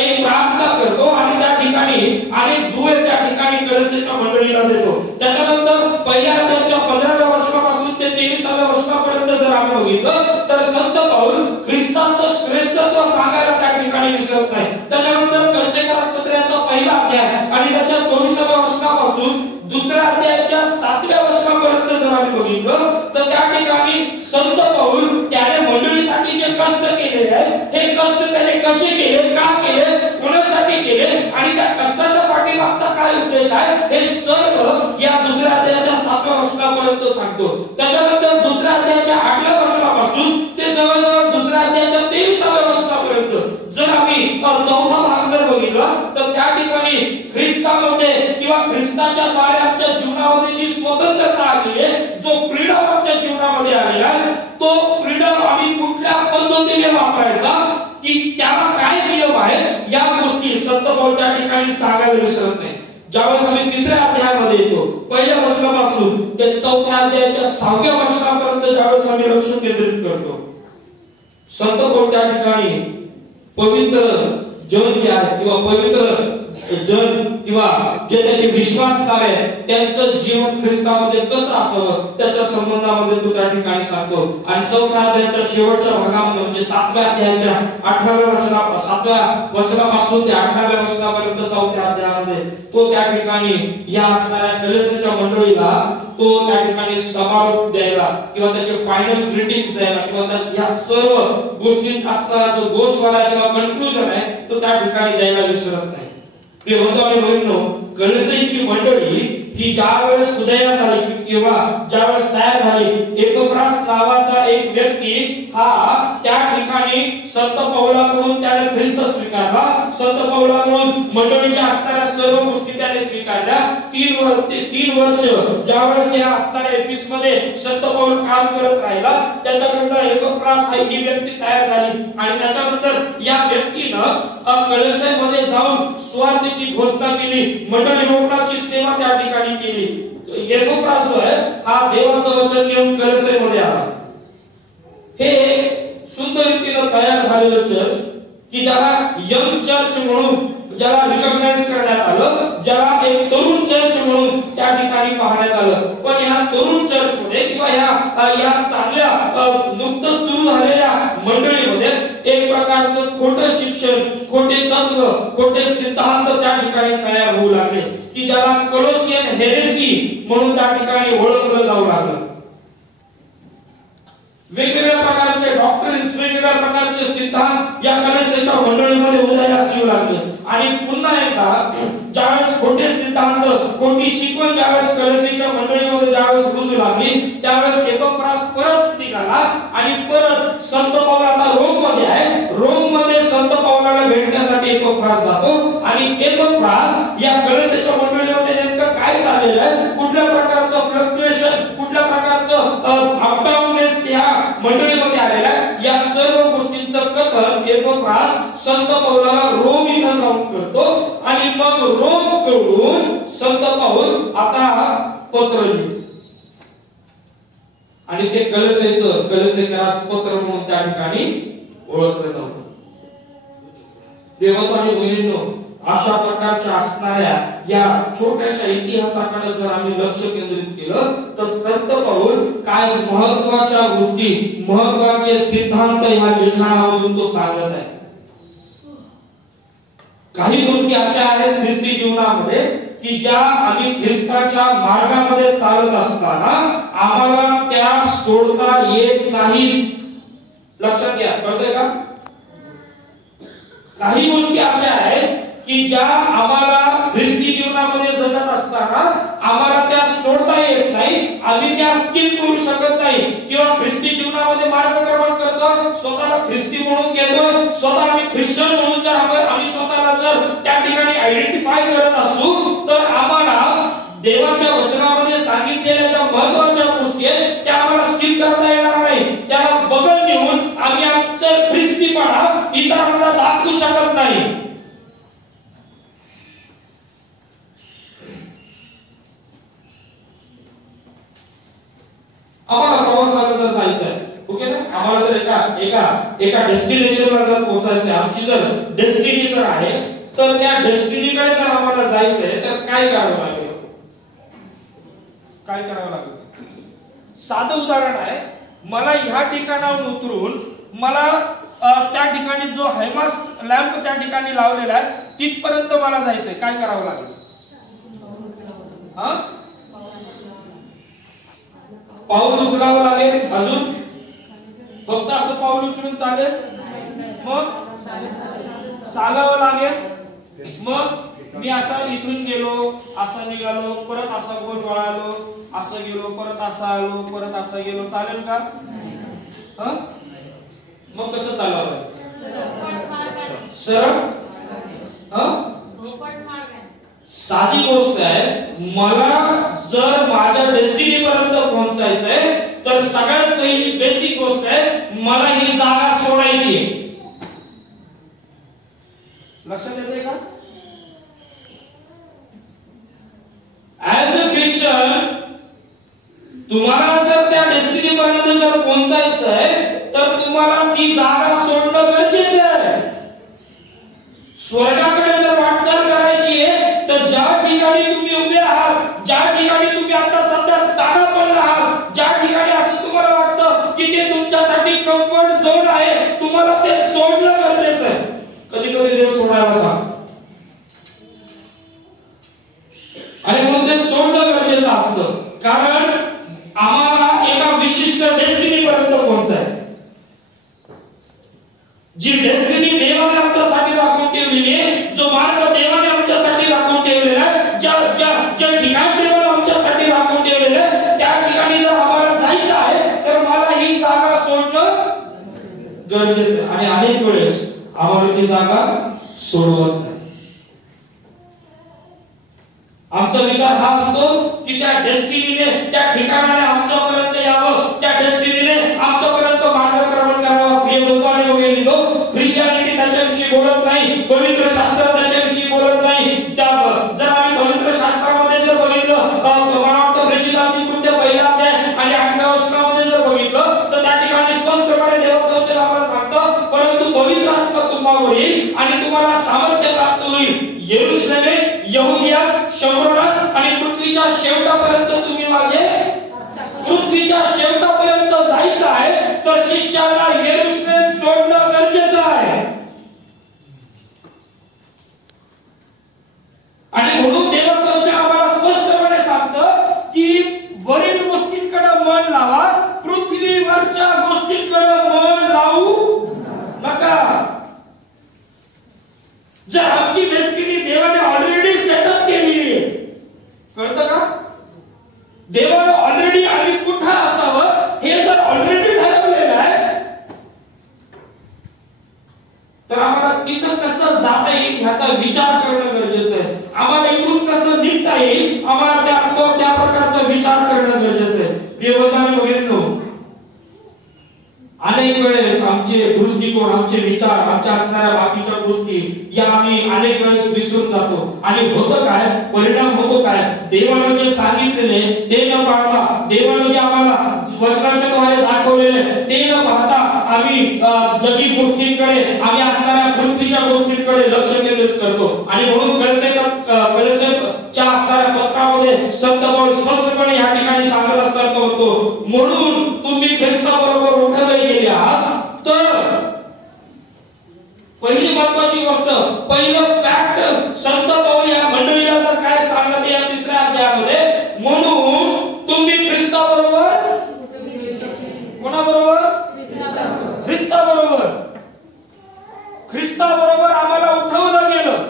एक प्रार्थना करतो आणि त्या ठिकाणी अनेक दुवे त्या ठिकाणी कलशच्या मंडळीला देतो. त्याच्यानंतर पहिल्या अध्यायाच्या 15व्या वचनापासून ते 23व्या वचनापर्यंत जर आम्ही बघितलं तर संत पौल ख्रिस्ताचं श्रेष्ठत्व सांगायला त्या ठिकाणी विसरत नाही. त्याच्यानंतर कलशकारा स्तोत्राचा पहिला अध्याय आणि त्याच्या 24व्या वचनापासून दुसऱ्या अध्यायाच्या 7व्या वचनापर्यंत जर आम्ही बघितलं तर त्या ठिकाणी संत पौल त्याने मंडळीसाठी जे कष्ट केलेले आहेत, हे कष्ट त्याने कसे केले, का केले, कोणासाठी केले आणि त्या कष्टाच्या पाठीमागचा काय काय उद्देश आहे हे सर्व या दुसऱ्या अध्यायाच्या 7व्या वचनापर्यंत सांगतो. त्याच्यानंतर दुसऱ्या अध्यायाच्या 8व्या वचनापासून ते जवळजवळ दुसऱ्या अध्यायाच्या 23व्या वचनापर्यंत जर आम्ही चौथा भाग जर बघितला तर त्या ठिकाणी ख्रिस्तामध्ये किंवा ख्रिस्ताच्या द्वारे आमच्या जीवनामध्ये जी स्वतंत्रता आली आहे, जो फ्रीडम आमच्या जीवनामध्ये आलेला आहे, तो फ्रीडम आम्ही कुठल्या पद्धतीने वापरायचा, की त्याला काय नियम आहे, या गोष्टी संत पाऊल त्या ठिकाणी सांगायला विसरत नाही. ज्यावेळेस आम्ही तिसऱ्या अध्यायामध्ये येतो, पहिल्या वचनापासून ते चौथ्या अध्यायाच्या 6व्या वचनापर्यंत ज्यावेळेस आम्ही लक्ष केंद्रित करतो, संत पाऊल त्या ठिकाणी पवित्र जन जे आहे किंवा पवित्र जन किंवा जे त्याचे विश्वासणारे आहेत त्यांचं जीवन ख्रिस्तामध्ये कसं असावं त्याच्या संबंधामध्ये तो त्या ठिकाणी सांगतो. आणि चौथ्या अध्यायाच्या शेवटच्या भागामध्ये म्हणजे 7व्या अध्यायाच्या 7व्या वचनापासून ते 8व्या वचनापर्यंत चौथ्या अध्यायामध्ये तो त्या ठिकाणी या असणाऱ्या कलेसाच्या मंडळीला तो त्या ठिकाणी समारोप द्यायला किंवा त्याचे फायनल ग्रीटिंग्स द्यायला किंवा या सर्व गोष्टीत असणारा जो गोष्वाला किंवा कन्क्लूजन आहे तो त्या ठिकाणी द्यायला विसरत नाही. प्रिय बंधू आणि भगिनींनो, कलेसाची मंडळी ही ज्यावेळेस उदयास आली किंवा ज्यावेळेस तयार झाली, एपफ्रास नावाचा एक व्यक्ती हा त्या ठिकाणी संत पौलाकडून त्याने ख्रिस्त स्वीकारला. संत पौलाकडून मंडळीच्या असणाऱ्या सर्व गोष्टी त्याने स्वीकारल्या. 3 वर्ष ज्यावेळेस या असणाऱ्या एफिस मध्ये संत पौल काम करत राहिला, त्याच्याकडून एपफ्रास ही व्यक्ती तयार झाली आणि त्याच्यानंतर या व्यक्तीनं कलेसामध्ये जाऊन सुवार्तेची घोषणा केली, मंडळी रोपणाची सेवा त्या ठिकाणी केली. एपफ्रास जो आहे हा देवाचं वचन घेऊन कलेसामध्ये आला. हे सुंदर रीतीने तयार झालेलं चर्च, की ज्याला यंग चर्च म्हणून ज्याला रिकॉग्नाइज करण्यात आलं, ज्याला एक तरुण चर्च म्हणून त्या ठिकाणी पाहण्यात आलं. पण या तरुण चर्च मध्ये किंवा या चांगल्या नुकतंच सुरू झालेल्या मंडळीमध्ये एक प्रकारचं खोटं शिक्षण, खोटे तत्व, खोटे सिद्धांत त्या ठिकाणी तयार होऊ लागले, की ज्याला कोलोसियन हेरेसी म्हणून त्या ठिकाणी ओळखलं जाऊ लागलं. वेगवेगळ्या प्रकारचे डॉक्ट्रिन्स, वेगवेगळ्या प्रकारचे सिद्धांत या कलेसाच्या मंडळीमध्ये उदयास येऊ लागले. आणि पुन्हा एकदा ज्यावेळेस खोटे सिद्धांत, खोटी शिकवण ज्यावेळेस कलेसाच्या मंडळीमध्ये ज्यावेळेस रुजू लागली, त्यावेळेस एपफ्रास परत निघाला आणि परत संत पौल आता रोम मध्ये आहे. रोम मध्ये संत पौलाला भेटण्यासाठी एपफ्रास जातो आणि एपफ्रास या कलेसाच्या मंडळीमध्ये नेमकं काय चाललेलं आहे, कुठल्या प्रकारचं फ्लक्च्युएशन, कुठल्या प्रकारचं अपडाऊननेस या मंडळीमध्ये आलेला आहे, या सर्व गोष्टींचं कथन एपफ्रास संत पौलाला रोम इथं जाऊन करतो. आणि मग रोम कडून संत पौल आता पत्र लिहितो आणि ते कलेसेकरास पत्र म्हणून त्या ठिकाणी ओळखलं जातं. देवता आणि बहिणींनो, अशा प्रकारच्या असणाऱ्या या छोट्याशा इतिहासाकडे जर आम्ही लक्ष केंद्रित केलं तर संत पौल काय महत्त्वाच्या गोष्टी, महत्त्वाचे सिद्धांत या लिखाणामधून तो सांगत आहे. काही गोष्टी अशा आहेत ख्रिस्ती जीवनामध्ये की ज्या आम्ही ख्रिस्ताच्या मार्गामध्ये चालत असताना आम्हाला त्या सोडता येत नाही. लक्षात घ्या, कळतंय का? काही गोष्टी अशा आहेत की ज्या आम्हाला ख्रिस्ती जीवनामध्ये जगत असताना आम्हाला त्या सोडता येत नाही, आम्ही त्या स्किप करू शकत नाही. किंवा ख्रिस्ती जीवनामध्ये मार्गक्रमण करतो, स्वतःला ख्रिस्ती म्हणून घेतो, स्वतः आम्ही ख्रिश्चन म्हणून जर आम्ही स्वतःला जर त्या ठिकाणी आयडेंटिफाय करत असू तर आम्हाला देवाच्या वचनामध्ये सांगितलेल्या ज्या महत्त्वाच्या गोष्टी आहेत त्या आम्हाला स्किप करता येणार नाही. त्याला बगल देऊन आम्ही आमचं ख्रिस्तीपणा इतरांना दाखवू शकत नाही. आम्हाला प्रवासाला जर जायचं आहे, ओके ना, आम्हाला जर एका डेस्टिनेशनला जर पोहोचायचं आहे, आमची जर डेस्टिनी जर आहे तर त्या डेस्टिनीकडे जर आम्हाला जायचं आहे तर काय करावं लागेल? काय करावं लागेल? साधं उदाहरण आहे, मला ह्या ठिकाणाहून उतरून मला त्या ठिकाणी जो हायमास लॅम्प त्या ठिकाणी लावलेला आहे तिथपर्यंत मला जायचंय, काय करावं लागेल? पाऊल उचलावं लागेल. अजून फक्त असं पाऊल उचलून चालेल? मग चालावं लागेल. मग मी असा इथून गेलो, असा निघालो, परत असा गोल वळालो, असं गेलो, परत असा आलो, परत असा गेलो, चालेल का? मग कसं चालवायचं? सरळ? साधी गोष्ट आहे. मला जर माझ्या डेस्टिनी पर्यंत पोहोचायचंय तर सगळ्यात पहिली बेसिक गोष्ट आहे, मला ही जागा सोडायची. लक्षात येते का? ऍज अ ख्रिश्चन तुम्हाला जर त्या डेस्टिनी पर्यंत जर पोहोचायचंय तर तुम्हाला ती जागा सोडणं गरजेचं आहे. स्वर्गाकडे जर वाटचाल करायची आहे तर ज्या ठिकाणी तुम्ही उभे आहात, ज्या ठिकाणी तुम्ही आता सध्या स्थानापन्न आहात, ज्या ठिकाणी असं तुम्हाला वाटतं की ते तुमच्यासाठी कम्फर्ट झोन आहे, तुम्हाला ते सोडणं गरजेचं आहे. कधी कधी देव सोडायला सांगतो आणि म्हणून ते सोडणं गरजेचं असतं, कारण आम्हाला एका विशिष्ट डेस्टिनी पर्यंत पोहोचायचं. जी डेस्टिनी देवाने आमच्यासाठी राखून ठेवलेली आहे, जो मार्ग देवाने आमच्यासाठी राखून ठेवलेला आहे, ज्या ठिकाण देवाने आमच्यासाठी राखून ठेवलेलं आहे, त्या ठिकाणी जर आम्हाला जायचं आहे तर मला ही जागा सोडणं गरजेचं आहे. आणि अनेक वेळेस आम्हाला ती जागा सोडवत नाही. आमचा विचार हा असतो की त्या डेस्टिनीने, त्या ठिकाणाने आमच्यापर्यंत यावं, त्या डेस्टिनीने आमच्यापर्यंत मार्गक्रमण करावं. प्रिय बंधू वगैरे लोक ख्रिश्चनिटी त्याच्याविषयी बोलत नाही, पवित्र शास्त्र त्याच्याविषयी बोलत नाही. जर आम्ही पवित्र शास्त्रामध्ये जर बघितलं, मला वाटतं प्रेषितांची कृत्य पहिला अध्याय आणि 8व्या वचनामध्ये जर बघितलं तर त्या ठिकाणी स्पष्टपणे देवाचं वचन आम्हाला सांगतं, परंतु पवित्र आत्मा तुम्हावर येईल आणि तुम्हाला सामर्थ्य प्राप्त होईल. यरूशलेम, यहुदिया, शमरोन आणि पृथ्वीच्या शेवटापर्यंत तुम्ही माझे, पृथ्वीच्या शेवटापर्यंत जायचं आहे तर शिष्याला यरूशलेम सोडणं गरजेचं आहे. आणि म्हणून देवाचं वचन आम्हाला स्पष्टपणे सांगतं की वरील गोष्टींकडे मन लावा, पृथ्वीवरच्या गोष्टींकडे मन लावू नका. जर आमची डेस्टिनी देवाने ऑलरेडी सेटअप केलेली आहे, कळतं का? देवाने ऑलरेडी आम्ही कुठं असावं हे जर ऑलरेडी ठरवलेलं आहे तर आम्हाला तिथं कसं जाता येईल ह्याचा विचार करणं गरजेचं आहे. आम्हाला इथून कसं निघता येईल, आम्हाला त्या प्रकारचा विचार करणं गरजेचं आहे. देवदान वगैरे अनेक वेळेस आमचे दृष्टिकोन, आमचे विचार, आमच्या असणाऱ्या बाकीच्या गोष्टी या आम्ही अनेक वेळेस विसरून जातो. आणि होतं काय, परिणाम होतो काय, देवाने जे सांगितलेले ते न पाळता, देवाने जे आम्हाला वचनाच्या द्वारे दाखवलेले ते न पाहता आम्ही जगी गोष्टींकडे, आम्ही असणाऱ्या पृथ्वीच्या गोष्टींकडे लक्ष केंद्रित करतो. आणि म्हणून कलसेच्या असणाऱ्या पत्रामध्ये संत पौल स्पष्टपणे या ठिकाणी सांगत असताना म्हणतो, म्हणून तुम्ही ख्रिस्ताबरोबर उठवले गेले आहात. तर पहिली महत्वाची गोष्ट, पहिलं फॅक्ट संत पौल या मंडळीला जर काय सांगते या 3ऱ्या अध्यायामध्ये, म्हणून तुम्ही ख्रिस्ताबरोबर, कोणाबरोबर? ख्रिस्ताबरोबर. ख्रिस्ताबरोबर आम्हाला उठवलं गेलं.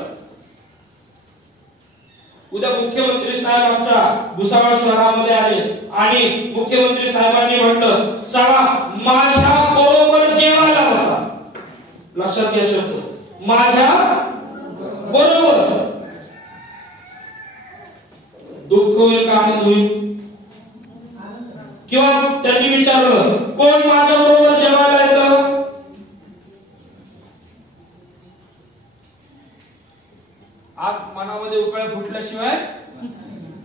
उद्या मुख्यमंत्री साहेब आमच्या भुसावळ शहरामध्ये आले आणि मुख्यमंत्री साहेबांनी म्हटलं, चला माझ्या बरोबर जेवायला बसा. लक्षात घ्या शब्द, माझ्या बरोबर. दुःख होईल का आनंद होईल? किंवा त्यांनी विचारलं, कोण माझ्या बरोबर जेवायला येतं? आग मनामध्ये उकळ फुटल्याशिवाय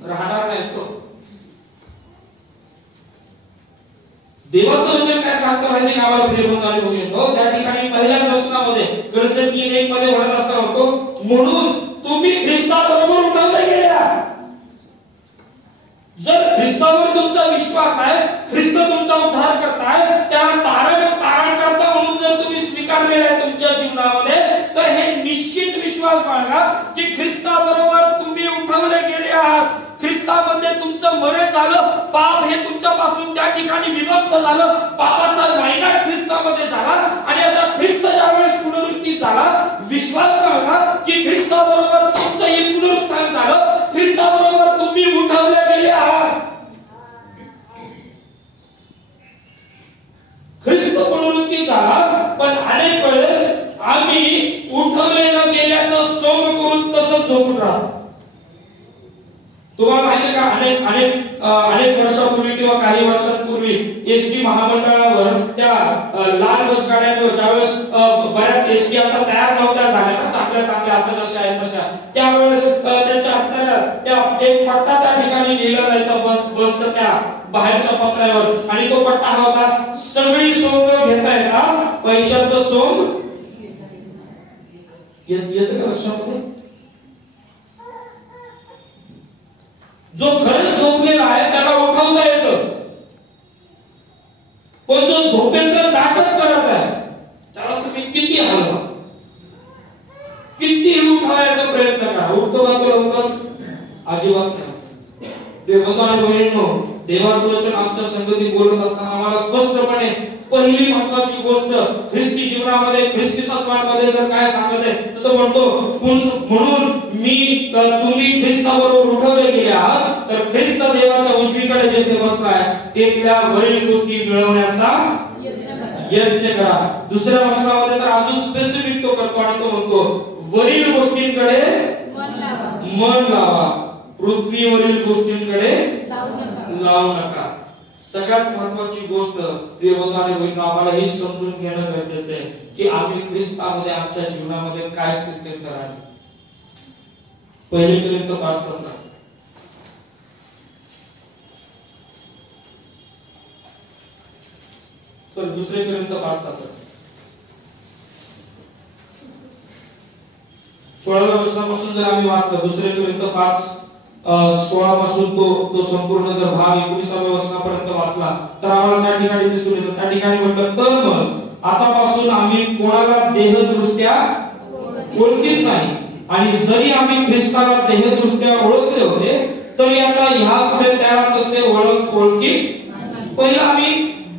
राहणार नाही तो. देवाचं वचन काय सांगतो माहिती का आम्हाला प्रियबंधू बघितलो त्या ठिकाणी पहिल्याच वचनामध्ये कलसे 3:1 मध्ये म्हणत असताना होतो, म्हणून तुम्ही ख्रिस्ताबरोबर उठवले गेले. जर ख्रिस्तावर तुमचा विश्वास आहे, ख्रिस्त तुमचा उद्धार करताय, त्याला तारण करता म्हणून जर तुम्ही स्वीकारलेले आहे तुमच्या जीवनामध्ये, तर हे निश्चित विश्वास बाळगा की ख्रिस्ताबरोबर तुम्ही उठवले गेले आहात. ख्रिस्तामध्ये तुमचं मरण झालं, पाप हे तुमच्यापासून त्या ठिकाणी विभक्त झालं, पापाचा नायनाट ख्रिस्तामध्ये झाला आणि आता ख्रिस्त ज्यावेळेस पुनरुत्थित झाला, विश्वास बाळगा की ख्रिस्ताबरोबर तुमचं तुमचं हे पुनरुत्थान झालं, ख्रिस्ताबरोबर तुम्ही उठवले गेले आहात. ख्रिस्त पुनरुत्थान झाला, पण अनेक वेळेस आम्ही उठवले न गेल्याचं सोंग करून तसंच झोपून राहतो. तुम्हाला माहिती का, अनेक वर्षापूर्वी किंवा काही वर्षांपूर्वी एसटी महामंडळावर त्या लाल बस गाड्या ज्यावेळेस बऱ्याच एसटी आता तयार नव्हत्या झाल्या ना, चांगल्या आता जशा आहेत तशा, त्यावेळेस त्यांच्या असणाऱ्या त्या एक पट्टा त्या ठिकाणी लिहिला जायचा बसच्या त्या बाहेरच्या पत्र्यावर, आणि तो पट्टा हा होता, सगळी सोंग घेताय का, पैशाचं सोंग येतं का लक्षामध्ये? जो खरंच झोपलेला आहे त्याला उठवता येतं, पण जो झोपेचं नाटक करत आहे त्याला तुम्ही किती हलवा, किती उठवायचा प्रयत्न करा, उठतो का तो लवकर? अजिबात नाही. देवाचं वचन आमच्या संगतीत बोलत असताना आम्हाला स्पष्टपणे पहिली महत्वाची गोष्ट ख्रिस्ती जीवनामध्ये, ख्रिस्ती तत्वांमध्ये जर काय सांगत आहे तर तो म्हणतो, म्हणून तुम्ही ख्रिस्ताबरोबर उठवले गेले आहात, तर ख्रिस्त देवाच्या उजवीकडे जेथे बसलाय तेथल्या वरील गोष्टी मिळवण्याचा यत्न करा. दुसऱ्या वचनामध्ये तर अजून स्पेसिफिक तो करतो आणि तो म्हणतो, वरील गोष्टींकडे मन लावा, पृथ्वीवरील गोष्टींकडे लावू नका. सगळ्यात महत्वाची गोष्ट प्रिय बंधू आणि भगिनी, आम्हाला हे समजून घेणं गरजेचं आहे की आम्ही ख्रिस्तामध्ये आमच्या जीवनामध्ये काय स्थिती करावी. पहिले कोरिंथ 5:17 दुसरे कोरिंथ 5:17 16व्या वचनापासून जर आम्ही वाचलं, दुसरे कोरिंथ 5:16 पासून तो संपूर्ण जर भाग 19व्या वचनापर्यंत वाचला तर आम्हाला त्या ठिकाणी दिसून येतं. त्या ठिकाणी म्हटलं, तर मग आतापासून आम्ही कोणाला देहदृष्ट्या ओळखीत नाही, आणि जरी आम्ही ख्रिस्ताला देहदृष्ट्या ओळखले होते तरी आता ह्यापुढे त्याला कसे ओळखीत. पहिला आम्ही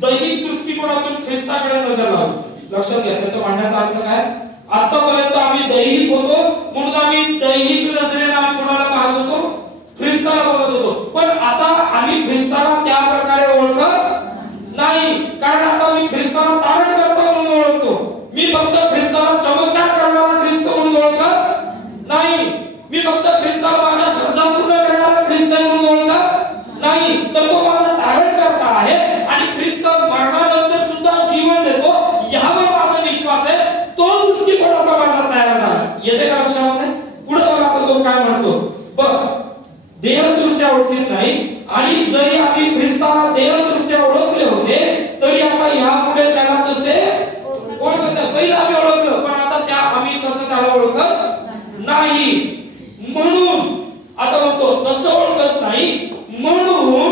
दैहिक दृष्टिकोनातून ख्रिस्ताकडे नजर लावू. लक्षात घ्या, त्याचा मांडण्याचा अर्थ काय? आतापर्यंत आम्ही दैहिक होतो म्हणून आम्ही दैहिक नजरेने आम्ही कोणाला पाहत होतो? ख्रिस्ताला बघत होतो. पण आता आम्ही ख्रिस्ताला त्या प्रकारे ओळखत नाही, कारण आता मी ख्रिस्ताला तारण करता म्हणून ओळखतो. मी फक्त ख्रिस्ताला चमत्कार करणारा ख्रिस्त म्हणून ओळखत नाही, मी फक्त ख्रिस्ताला माझ्या गरजा पूर्ण करणारा ख्रिस्त म्हणून ओळखत नाही, तर तो माझा तारण करता आहे आणि ख्रिस्त मरणानंतर सुद्धा जीवन देतो यावर माझा विश्वास आहे. तो दृष्टिकोन आता माझा तयार झाला. येते का लक्षामध्ये? पुढे बघा तो काय म्हणतो, बघ, देहदृष्ट्या ओळखीत नाही, आणि जरी आम्ही ख्रिस्ताला देहदृष्ट्या ओळखले होते तरी आता यापुढे त्याला तसे ओळखत नाही. पहिला आम्ही ओळखलं, पण आता आम्ही कसं त्याला ओळखत नाही. म्हणून आता म्हणतो तसं ओळखत नाही, म्हणून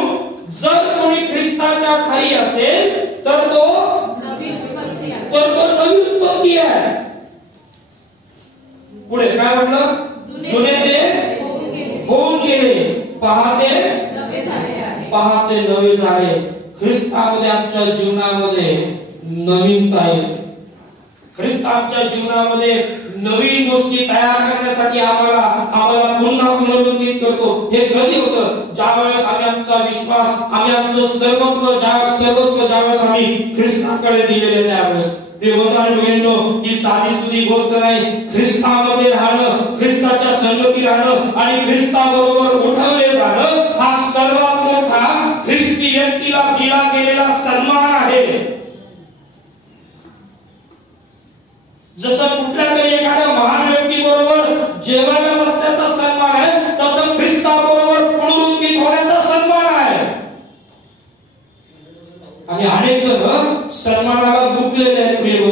जर कोणी ख्रिस्ताच्या खाली असेल तर तो नवी उत्पत्ती आहे. पुढे काय म्हटलं? जुने ते होऊन गेले, पहाते नवे झाले. ख्रिस्तामध्ये आमच्या जीवनामध्ये नवीनता येते. ख्रिस्त आमच्या जीवनामध्ये नवीन गोष्टी तयार करण्यासाठी आम्हाला पुन्हा पुनरुत्थित करतो. हे कधी होतं? ज्यावेळेस आम्ही आमचा विश्वास, आम्ही आमचं सर्वस्व ज्यावेळेस आम्ही ख्रिस्ताकडे दिलेले त्यावेळेस. ही साधी सुधी गोष्ट नाही. ख्रिस्तामध्ये राहणं, ख्रिस्ताच्या संगती राहणं आणि ख्रिस्ताबरोबर उठवले जाणं हा सर्वात मोठा ख्रिस्ती व्यक्तीला दिला गेलेला सन्मान आहे. जसं कुठल्या तरी एखाद्या महान व्यक्ती बरोबर जेवायला बसण्याचा सन्मान आहे, तसं ख्रिस्ताबरोबर पुनरुत्थित होण्याचा सन्मान आहे. आणि अनेक जण सन्मानाला दुखलेले आहेत प्रिय बंधू,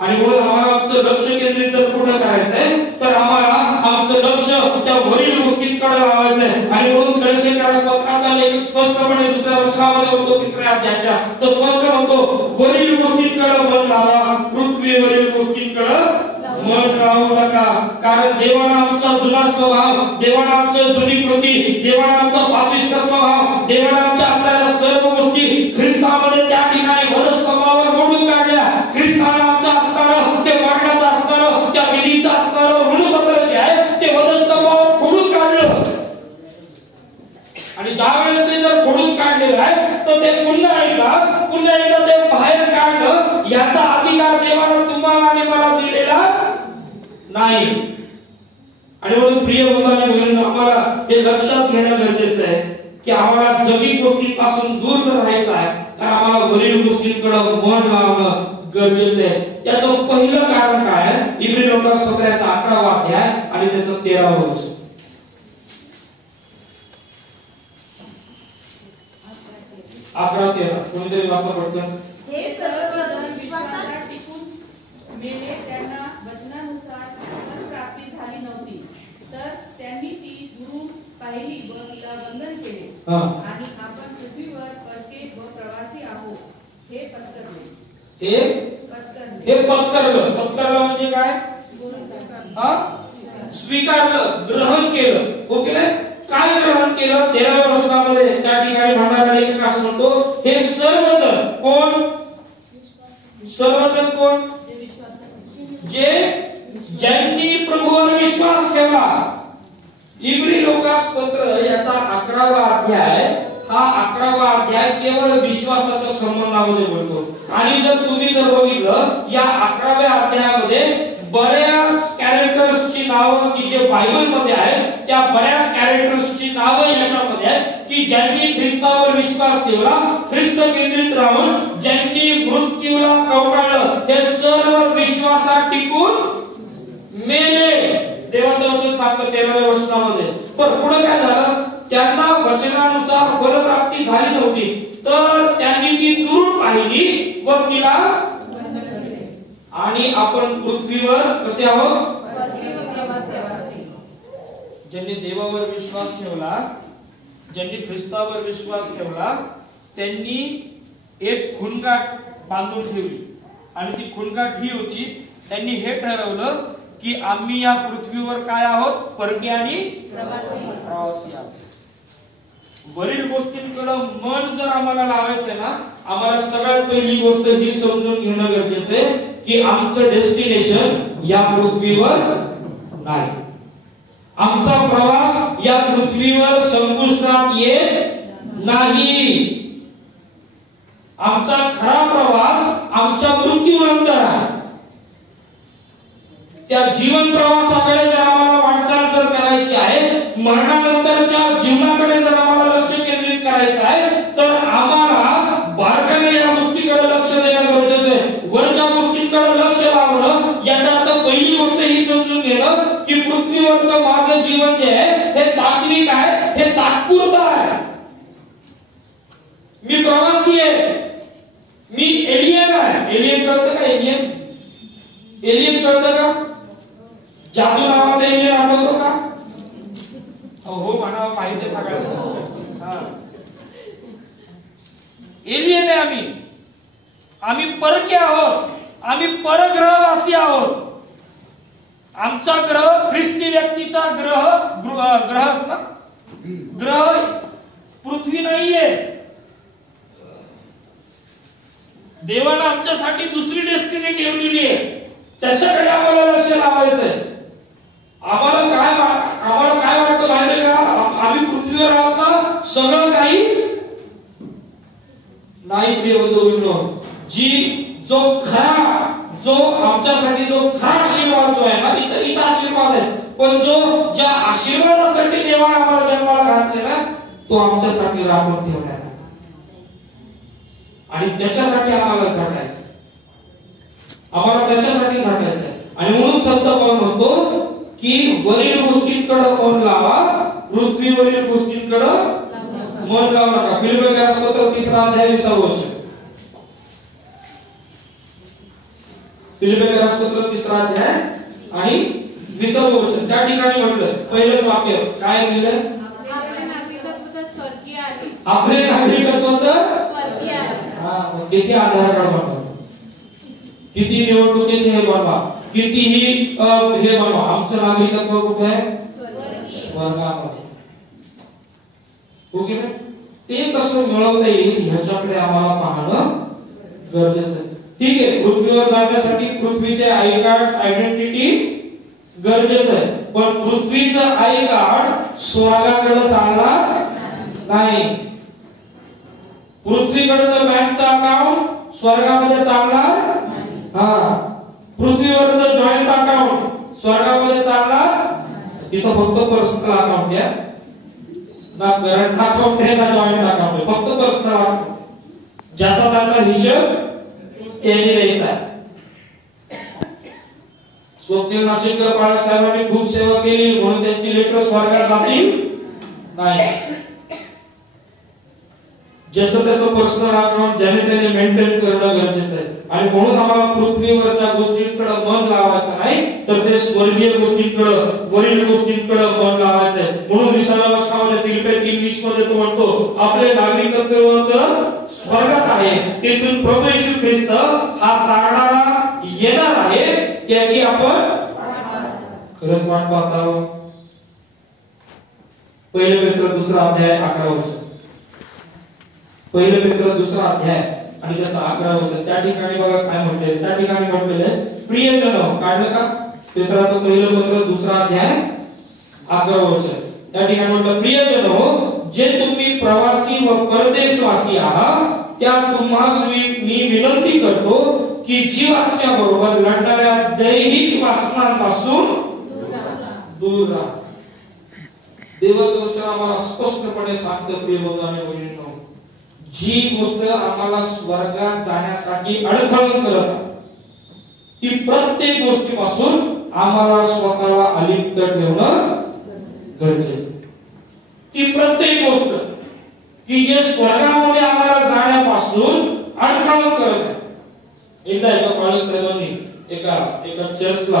आणि म्हणून आम्हाला आमचं लक्ष केंद्रित जर पूर्ण करायचंय तर आम्हाला आमचं लक्ष त्या वरील गोष्टींकडे लावायचंय. आणि म्हणून पत्राचा लेख स्पष्टपणे दुसऱ्या वचनामध्ये म्हणतो, 3ऱ्या अध्यायाच्या, तो स्पष्ट म्हणतो, वरील गोष्टींकडे मन लावा, पृथ्वीवरील गोष्टींकडे मन लावू नका. कारण देवाने आमचा जुना स्वभाव, देवाने आमची जुनी कृती, देवाने आमचा पापिष्ट स्वभाव, देवाने आमच्या असणाऱ्या सर्व गोष्टी ख्रिस्तामध्ये त्या ठिकाणी वधस्तंभावर मोडून काढल्या. ख्रिस्ताने आमचं असणारं, ते मरणाचं असणारं, त्या विधीचं असणारं ऋणपत्र जे आहे ज्यावेळेस ते जर खोडून काढलेलं आहे तर ते पुन्हा एकदा ते बाहेर काढणं याचा अधिकार देवाने तुम्हाला आणि मला दिलेला नाही. आणि म्हणून प्रिय बंधूंनो बहिणींनो, आम्हाला हे लक्षात घेणं गरजेचं आहे की आम्हाला जगी गोष्टींपासून दूर जर राहायचं आहे तर आम्हाला वरील गोष्टींकडे मन लावणं गरजेचं आहे. त्याचं पहिलं कारण काय आहे? इब्री लोकांपत्राचा 11वा अध्याय आणि त्याचं 13वा वचन. 11-13 कोणीतरी वाचा पटकन. हे सर्वजण विश्वासात टिकून मेले, त्यांना वचनानुसार प्राप्ती झाली नव्हती, तर त्यांनी ती गुरु पाहिली व तिला वंदन केले. आणि आपण पृथ्वीवर परके व प्रवासी आहोत हे पत्करले. हे पत्करलं म्हणजे काय? स्वीकारलं, ग्रहण केलं. ओके ना? काय ग्रहण केलं? 13व्या वचनामध्ये त्या ठिकाणी भांडारा लेखक असं म्हणतो, हे सर्वजण कोण? सर्वजण कोण? जे ज्यांनी प्रभूवर विश्वास ठेवला. इब्री लोकांपत्र याचा 11वा अध्याय, हा 11वा अध्याय केवळ विश्वासाच्या संबंधामध्ये बोलतो. आणि जर तुम्ही बघितलं या 11व्या अध्यायामध्ये बऱ्याच कॅरेक्टर्सची नावं की जे बायबल मध्ये आहेत, त्या बऱ्याच कॅरेक्टर्सची नावं याच्यामध्ये आहेत की ज्यांनी ख्रिस्तावर विश्वास ठेवला, ख्रिस्त केंद्रित राहून ज्यांनी मृत्यूला कवटाळलं, ते सर्व विश्वासात टिकून मेले. देवाचं वचन सांगतं 13व्या वचनामध्ये. पण पुढे काय झालं? त्यांना वचनानुसार फलप्राप्ती झाली नव्हती, तर त्यांनी ती दुरून पाहिली व तिला. आणि आपण पृथ्वीवर कसे आहोत? ज्यांनी देवावर विश्वास ठेवला, ज्यांनी ख्रिस्तावर विश्वास ठेवला, त्यांनी एक खुणगाठ बांधून ठेवली. आणि ती खुणगाठ ही होती, त्यांनी हे ठरवलं की आम्ही या पृथ्वीवर काय आहोत? परके आणि प्रवासी आहोत. वरील गोष्टींकडे मन जर आम्हाला लावायचंय ना, आम्हाला सगळ्यात पहिली गोष्ट ही समजून घेणं गरजेचं आहे की आमचं डेस्टिनेशन या पृथ्वीवर नाही. आमचा प्रवास या पृथ्वीवर संपुष्टात येत नाही. आमचा खरा प्रवास आमच्या मृत्यूनंतर आहे. त्या जीवन प्रवासाकडे जर आम्हाला वाटचाल जर करायची आहे, मरणानंतरच्या जीवनाकडे जर आम्हाला लक्ष केंद्रित करायचं आहे, तर आम्हाला बारकाईने या गोष्टीकडे लक्ष देणं गरजेचं आहे. वरच्या गोष्टींकडे लक्ष लावणं याचा अर्थ पहिली गोष्ट ही समजून घेणं की पृथ्वीवरचं माझं जीवन जे आहे हे तात्विक आहे, हे तात्पुरतं आहे. मी प्रवासी आहे, मी एलियन आहे. एलियन कळतं का? एलियन कळतं का? जादू नावाचा एलियन आठवतो का? हो म्हणा, माहिती सगळ्यांना. एलियन आहे आम्ही परके आहोत, आम्ही परग्रहवासी आहोत. आमचा ग्रह ख्रिस्ती व्यक्तीचा ग्रह असता, ग्रह पृथ्वी नाहीये. देवाने आमच्यासाठी दुसरी डेस्टिनी ठेवलेली आहे, त्याच्याकडे आम्हाला लक्ष लावायचंय. आम्हाला काय वाटतं माहिती का? आम्ही पृथ्वीवर आहोत ना, सगळं काही नाही. प्रिय बंधूंनो, जो आमच्यासाठी जो खरा आशीर्वाद जो आहे ना, इथं आशीर्वाद आहे, पण ज्या आशीर्वादासाठी देवाने आम्हाला जन्माला घातलेला तो आमच्यासाठी राखून ठेवला आहे. आणि त्याच्यासाठी आम्हाला झटायचं, आम्हाला त्याच्यासाठी झटायचं. आणि म्हणून संत पाऊल म्हणतो की वरील गोष्टींकडे मन लावा, पृथ्वीवरील गोष्टींकडे मन लावू नका. फिलिप्पियस पत्र 3रा अध्याय 20वा वचन. फिलिप्पियस पत्र 3रा अध्याय आणि 20वा वचन. त्या ठिकाणी म्हटलं पहिलंच वाक्य काय लिहिलंय? आपले नागरिकत्व स्वर्गीय आहे. आपले नागरिकत्व स्वर्गीय आहे. हा, किती आधार कार्ड बनवा, किती निवडणुकीचे हे बनवा, कितीही हे बनवा, आमचं नागरिकत्व कुठे आहे? स्वर्गामध्ये. ओके ना? ते कसं मिळवता येईल ह्याच्याकडे आम्हाला पाहणं गरजेचं आहे. ठीक आहे, पृथ्वीवर जाण्यासाठी पृथ्वीचे आय कार्ड, आयडेंटिटी गरजेचं आहे, पण पृथ्वीचं आय कार्ड स्वर्गाकडे चालणार नाही. पृथ्वीकडचं बँकचं अकाउंट स्वर्गामध्ये चालणार हा. पृथ्वीवरचं जॉईंट अकाउंट स्वर्गामध्ये चालणार. तिथं फक्त पर्सनल अकाउंट आहे ना, करंट अकाउंट आहे ना जॉईंट अकाउंट आहे, फक्त पर्सनल अकाउंट. ज्याचा त्याचा हिशोब त्यांनी द्यायचा आहे. स्वप्नील नाशिककर बाळासाहेबांनी खूप सेवा केली म्हणून त्यांची लेकर स्वर्गात जातील नाही. ज्याचं त्याचं पर्सनल अकाउंट ज्याने त्याने मेंटेन करणं गरजेचं आहे. आणि म्हणून आम्हाला पृथ्वीवरच्या गोष्टींकडे मन लावायचं नाही, तर ते स्वर्गीय गोष्टींकडे, वरील गोष्टींकडे मन लावायचं आहे. म्हणून 20व्या वर्षामध्ये फिलिप्पी 3:20 मध्ये तो म्हणतो आपले नागरिकत्व तर स्वर्गात आहे, तेथून प्रभू येशू ख्रिस्त हा तारणारा येणार आहे, त्याची आपण खरंच वाट पाहत आहोत. पहिले पेत्र 2 अध्याय 11 वचन. पहिले पेत्र 2 अध्याय आणि त्याचा 11 वचन. त्या ठिकाणी बघा काय म्हटले. त्या ठिकाणी म्हटलेले प्रियजन, काढलं का? पेत्राचं पहिलं पत्र 2 अध्याय 11 वचन. त्या ठिकाणी म्हटलं प्रियजन, जे तुम्ही प्रवासी व परदेशवासी आहात त्या तुम्हास मी विनंती करतो की जीवात्म्याबरोबर लढणाऱ्या दैहिक वासनांपासून दूर राहा. देवाचं वचन आम्हाला स्पष्टपणे सांगतं प्रिय बंधू आणि भगिनींनो, जी गोष्ट आम्हाला स्वर्गात जाण्यासाठी अडथळा करत ती प्रत्येक गोष्टीपासून आम्हाला स्वतःला अलिप्त ठेवणं गरजेचं. ती प्रत्येक गोष्ट की जे स्वर्गामध्ये आम्हाला जाण्यापासून अडथळा करत आहे. एकदा एका बाळासाहेबांनी एका चर्चला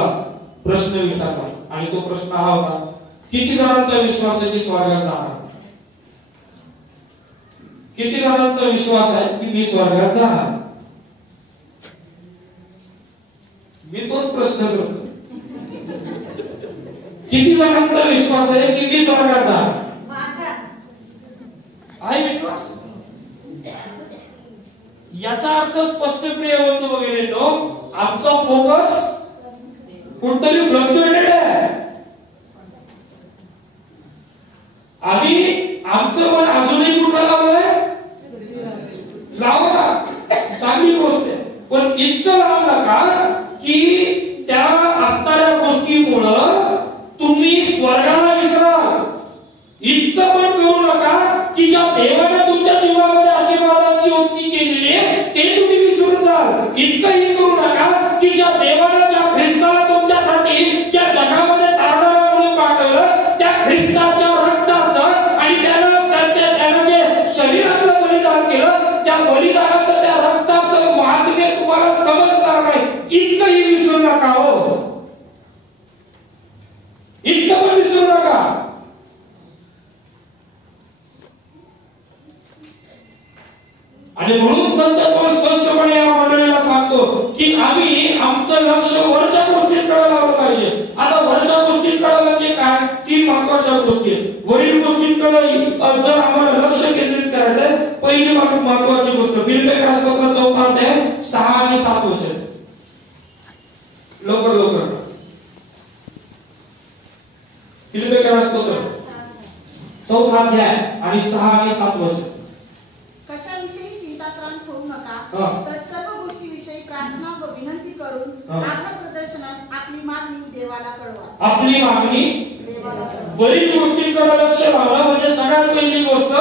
प्रश्न विचारला आणि तो प्रश्न हा होता, किती जणांचा विश्वास आहे की स्वर्गात जाणार? किती जणांचा विश्वास आहे की मी स्वर्गात जाणार? मी तोच प्रश्न करतो. किती जणांचा विश्वास आहे की मी स्वर्गात जाणार? आहे विश्वास. याचा अर्थ स्पष्ट प्रिय होतो वगैरे लोक आमचा फोकस कुठतरी फ्लक्च्युएटेड आहे. आम्ही आमचं मन अजूनही कुठं लावलंय? लावा, चांगली गोष्ट आहे, पण इतकं लावू नका की त्या असणाऱ्या गोष्टीमुळं तुम्ही स्वर्गाला विसराल. इतकं पण करू नका की ज्या देवाने तुमच्या जीवनामध्ये आशीर्वादाची ओढणी केलेली आहे ते तुम्ही विसरून जाल. इतकंही करू नका की ज्या देवाने ज्या ख्रिस्ताला तुमच्यासाठी त्या जगामध्ये तारणारा म्हणून पाठवलं त्या ख्रिस्ताच्या रक्ताचं आणि त्यानं जे शरीरातलं बलिदान केलं त्या बलिदानाचं त्या रक्ताचं महात्म्य तुम्हाला समजणार नाही. इतकंही विसरू नका. हो, इतकं पण विसरू नका. आणि म्हणून संत पौल स्पष्टपणे या मंडळीला सांगतो की आम्ही आमचं लक्ष वरच्या गोष्टींकडे लावलं पाहिजे. आता वरच्या गोष्टींकडे म्हणजे काय? 3 महत्त्वाच्या गोष्टी. वरील गोष्टींकडे जर आम्हाला लक्ष केंद्रित करायचंय, पहिली महत्त्वाची गोष्ट फिलिप्पियन्स पत्र 4 अध्याय 6 आणि 7 वचन. लवकर फिलिप्पियन्स पत्र 4 अध्याय आणि 6 आणि 7 वचन. तर सर्व गोष्टीविषयी प्रार्थना व विनंती करून आभार प्रदर्शनात आपली मागणी देवाला कळवा. आपली मागणी देवाला कळवा. वरील गोष्टींकडे लक्ष लावलं म्हणजे सगळ्यात पहिली गोष्ट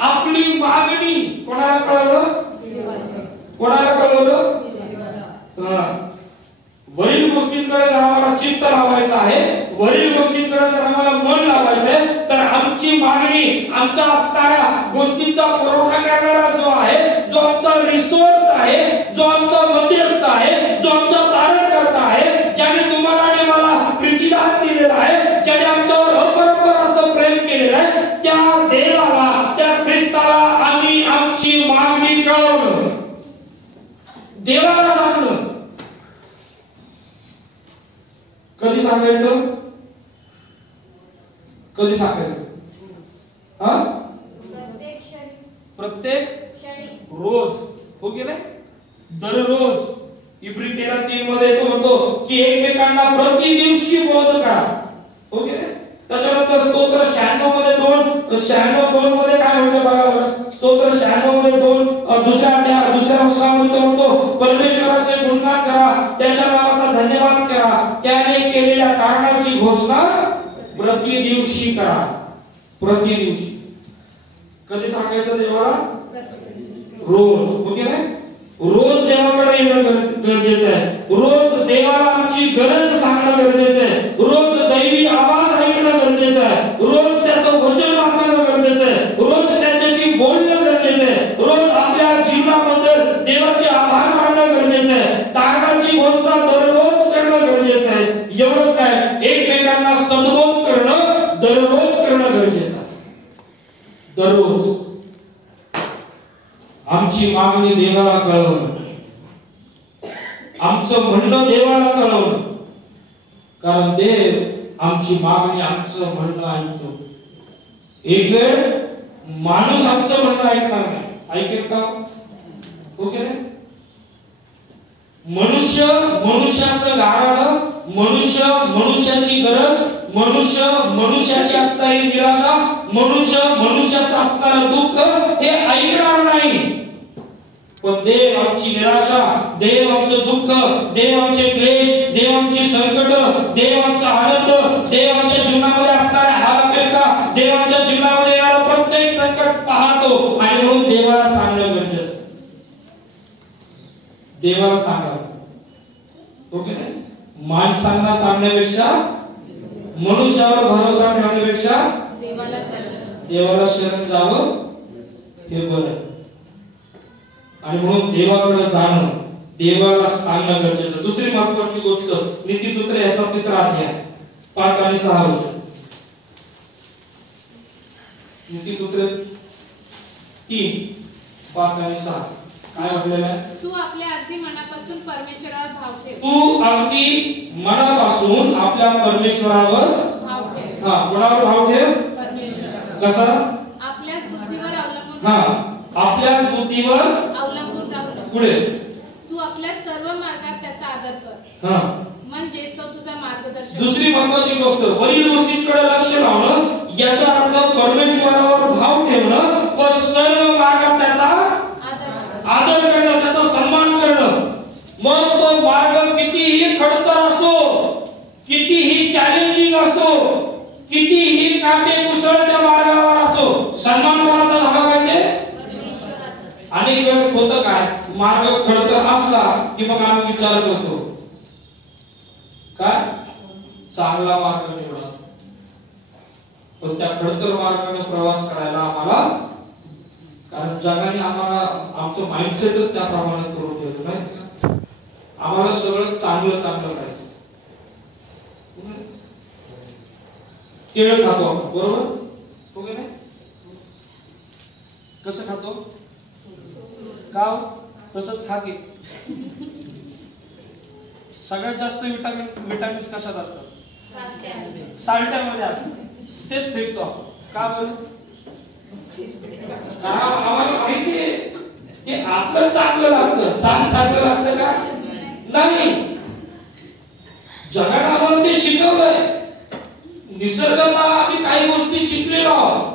आपली मागणी कोणाला कळवलं? कोणाला कळवलं? वरील गोष्टींकडे जर आम्हाला चित्त लावायचं आहे, वरील गोष्टींकडे जर आम्हाला मन लावायचं आहे, तर आमची मागणी आमच्या असणाऱ्या गोष्टींचा पुरवठा करणारा जो आहे, जो आमचा रिसोर्स आहे, जो आमचा मध्यस्थ आहे, जो आमचा तारणकर्ता आहे, ज्याने तुम्हाला आणि मला प्रीतिदान दिलेला आहे, ज्याने आमच्यावर अपरंपर असं प्रेम केलेलं आहे, त्या देवाला, त्या ख्रिस्ताला आम्ही आमची मागणी कळवणं, देवाला सांगणं. कधी सांगायचं? कधी सांगायचं? प्रत्येक रोज. हो की नाही? दररोज. इब्री 13:3 मध्ये तो म्हणतो की एकमेकांना प्रति दिवशी बोध करा. हो की नाही? त्याच्यानंतर स्तोत्र 96 मध्ये 2 मध्ये काय म्हटलं बघा बरं. स्तोत्र 96 मध्ये 2 दुसऱ्या वचनामध्ये तो म्हणतो परमेश्वराचे गुणगान करा, त्याच्या नावाचा धन्यवाद करा, त्याने केलेल्या कारणाची घोषणा प्रति दिवशी करा. प्रति दिवशी कधी सांगायचं देवाला? रोज. ओके ना? रोज देवाकडे येणं गरजेचं आहे. रोज देवाला आमची गरज सांगणं गरजेचं आहे. रोज दैवी आवाज ऐकणं गरजेचं आहे. रोज त्याचं वचन वाचणं गरजेचं आहे. रोज त्याच्याशी बोलणं गरजेचं आहे. रोज आपल्या जीवनाबद्दल देवाचे आभार मानणं गरजेचं आहे. तारणाची घोषणा दररोज करणं गरजेचं आहे. एवढंच काय, एकमेकांना सद्बोध करणं दररोज करणं गरजेचं आहे. दररोज आमची मागणी देवाला कळवणं, आमचं म्हणणं देवाला कळवणं, कारण देव आमची मागणी आमचं म्हणणं ऐकतो. एक वेळ माणूस आमचं म्हणणं ऐकणार नाही, ऐकेल का? ओके ना? मनुष्य मनुष्याचं गाराणं, मनुष्य मनुष्याची गरज, मनुष्य मनुष्याची असणारी निराशा, मनुष्य मनुष्याचं असणारं दुःख हे ऐकणार नाही. पण देव आमची निराशा, देव आमचं दुःख, देव आमचे क्लेश, देव आमची संकट, देव आमचा आनंद, देव आमच्या जीवनामध्ये असणाऱ्या हालापेटा, देव आमच्या जीवनामध्ये येणारं प्रत्येक संकट पाहतो. आणि म्हणून देवाला सांगणं गरजेचं. देवाला सांगा. ओके? माणसांना सांगण्यापेक्षा, मनुष्यावर भरोसा ठेवण्यापेक्षा देवाला शरण जावं हे बरं. आणि म्हणून देवाकडे जाणं, देवाला सांगणं गरजेचं. दुसरी महत्त्वाची गोष्ट, नीतिसूत्र याचा 3रा अध्याय 5 आणि 6 वचन. नीतिसूत्र 3, 5 आणि 6 काय म्हटलेलं आहे? तू आपल्या अगदी मनापासून परमेश्वरावर भाव ठेव. तू अगदी मनापासून आपल्या परमेश्वरावर भाव ठेव. कोणावर भाव ठेव? परमेश्वरावर. कसा? आपल्याच बुद्धीवर अवलंबून आपल्याच बुद्धीवर अवलंबून राहू नको. पुढे तू आपल्या सर्व मार्गात त्याचा आदर कर, म्हणजे तो तुझा मार्गदर्शक. दुसरी महत्त्वाची गोष्ट, वरील गोष्टींकडे लक्ष लावणं याचा अर्थ परमेश्वरावर भाव ठेवणं व सर्व मार्गात त्याचा आदर करणं, त्याचा सन्मान करणं. मग तो मार्ग कितीही खडतर असो, कितीही चॅलेंजिंग असो, कितीही काटे कुसळत्या मार्गावर असो, सन्मान कोणाचा झाला पाहिजे? अनेक वेळेस होतं काय, मार्ग खडतर असला की मग आम्ही विचार करतो काय चांगला मार्ग निवडा, पण त्या खडतर मार्गाने प्रवास करायला आम्हाला, कारण जगाने आम्हाला आमचं माइंडसेटच त्या प्रमाणात करून ठेवलं नाही. आम्हाला सगळं चांगलं चांगलं पाहिजे. केळ खातो आपण, बरोबर? हो की नाही? कसं खातो? का? तसंच खा की. सगळ्यात जास्त विटामिन्स कशात असतात? साल्ट्यामध्ये असतात. तेच फेकतो आपण. का बरं? आम्हाला माहितीये की आपलं चांगलं लागतं, चांगलं लागतं का? नाही. जगाने आम्हाला ते शिकवलंय. निसर्गात आम्ही काही गोष्टी शिकलेलो आहोत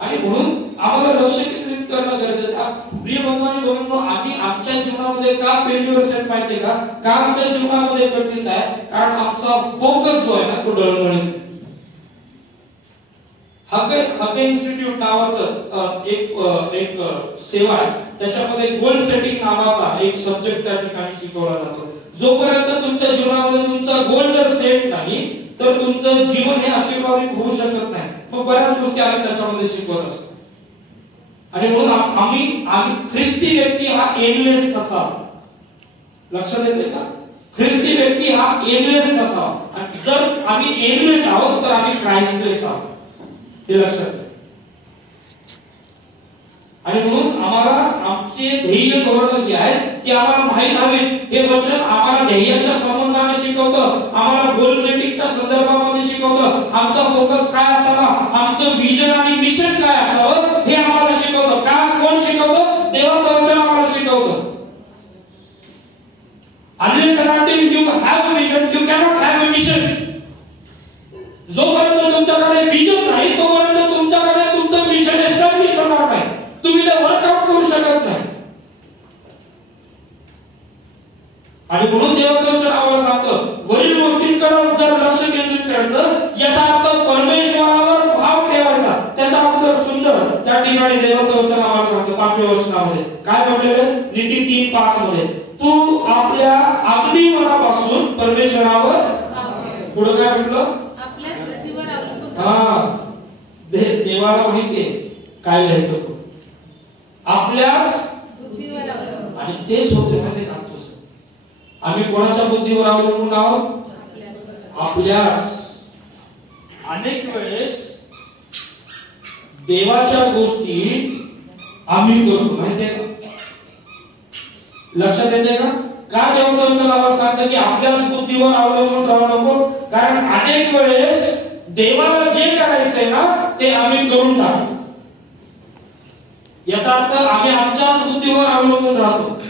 आणि म्हणून आम्हाला लक्ष केंद्रित करणं गरजेचं आहे. प्रिय बंधू, आम्ही आमच्या जीवनामध्ये का फेल्युअर्स आहेत माहितीये का आमच्या जीवनामध्ये कठीण आहे? कारण आमचा फोकस जो आहे ना तो डळमळीत. हबे इन्स्टिट्यूट नावाचं एक सेवा आहे, त्याच्यामध्ये गोल सेटिंग नावाचा एक सब्जेक्ट त्या ठिकाणी शिकवला जातो. जोपर्यंत तुमच्या जीवनामध्ये तुमचा गोल जर सेट नाही तर तुमचं जीवन हे आशीर्वादित होऊ शकत नाही. मग बऱ्याच गोष्टी आम्ही त्याच्यामध्ये शिकवत असतो. आणि म्हणून आम्ही ख्रिस्ती व्यक्ती हा एमलेस असावा. लक्षात येते का? ख्रिस्ती व्यक्ती हा एमलेस असावा. आणि जर आम्ही एमलेस आहोत तर आम्ही क्राइस्टलेस आहोत, हे लक्षात. आणि म्हणून आम्हाला आमचे ध्येय धोरण जे आहेत ते आम्हाला माहित हवेत. हे वचन आम्हाला ध्येयाच्या संबंधाने शिकवतं, आम्हाला गोल सेटिंगच्या संदर्भामध्ये शिकवतं. आमचा फोकस काय असावा, आमचं विजन आणि मिशन काय असावं हे आम्हाला शिकवतं. का? कोण शिकवतं? देवाचं वचन आम्हाला शिकवतं. Unless and until you have a vision, you cannot have a mission. आणि म्हणून देवाचं वचन आम्हाला सांगतं वरील गोष्टींकडे जर लक्ष केंद्रित करायचं, याचा अर्थ परमेश्वरावर भाव ठेवायचा. त्याचा अर्थ सुंदर त्या ठिकाणी देवाचं वचन आम्हाला सांगतं 5व्या वचनामध्ये काय म्हटलेलं, नीती 3:5 मध्ये, तू आपल्या अगदी मनापासून परमेश्वरावर, पुढे काय म्हटलं, आपल्या बुद्धीवर अवलंबून देवाला माहितीये काय घ्यायचं, आपल्याच बुद्धीवर अवलंबून. आणि तेच होते माहिती आमचं. आम्ही कोणाच्या बुद्धीवर अवलंबून आहोत, आपल्याच. अनेक वेळेस देवाच्या गोष्टी आम्ही करतो माहितीये का, लक्षात येते का? काय देवाचं वचन आम्हाला सांगतं की आपल्याच बुद्धीवर अवलंबून राहू नको, कारण अनेक वेळेस देवाला जे करायचंय ना ते आम्ही करून टाकतो. याचा अर्थ आम्ही आमच्याच बुद्धीवर अवलंबून राहतो,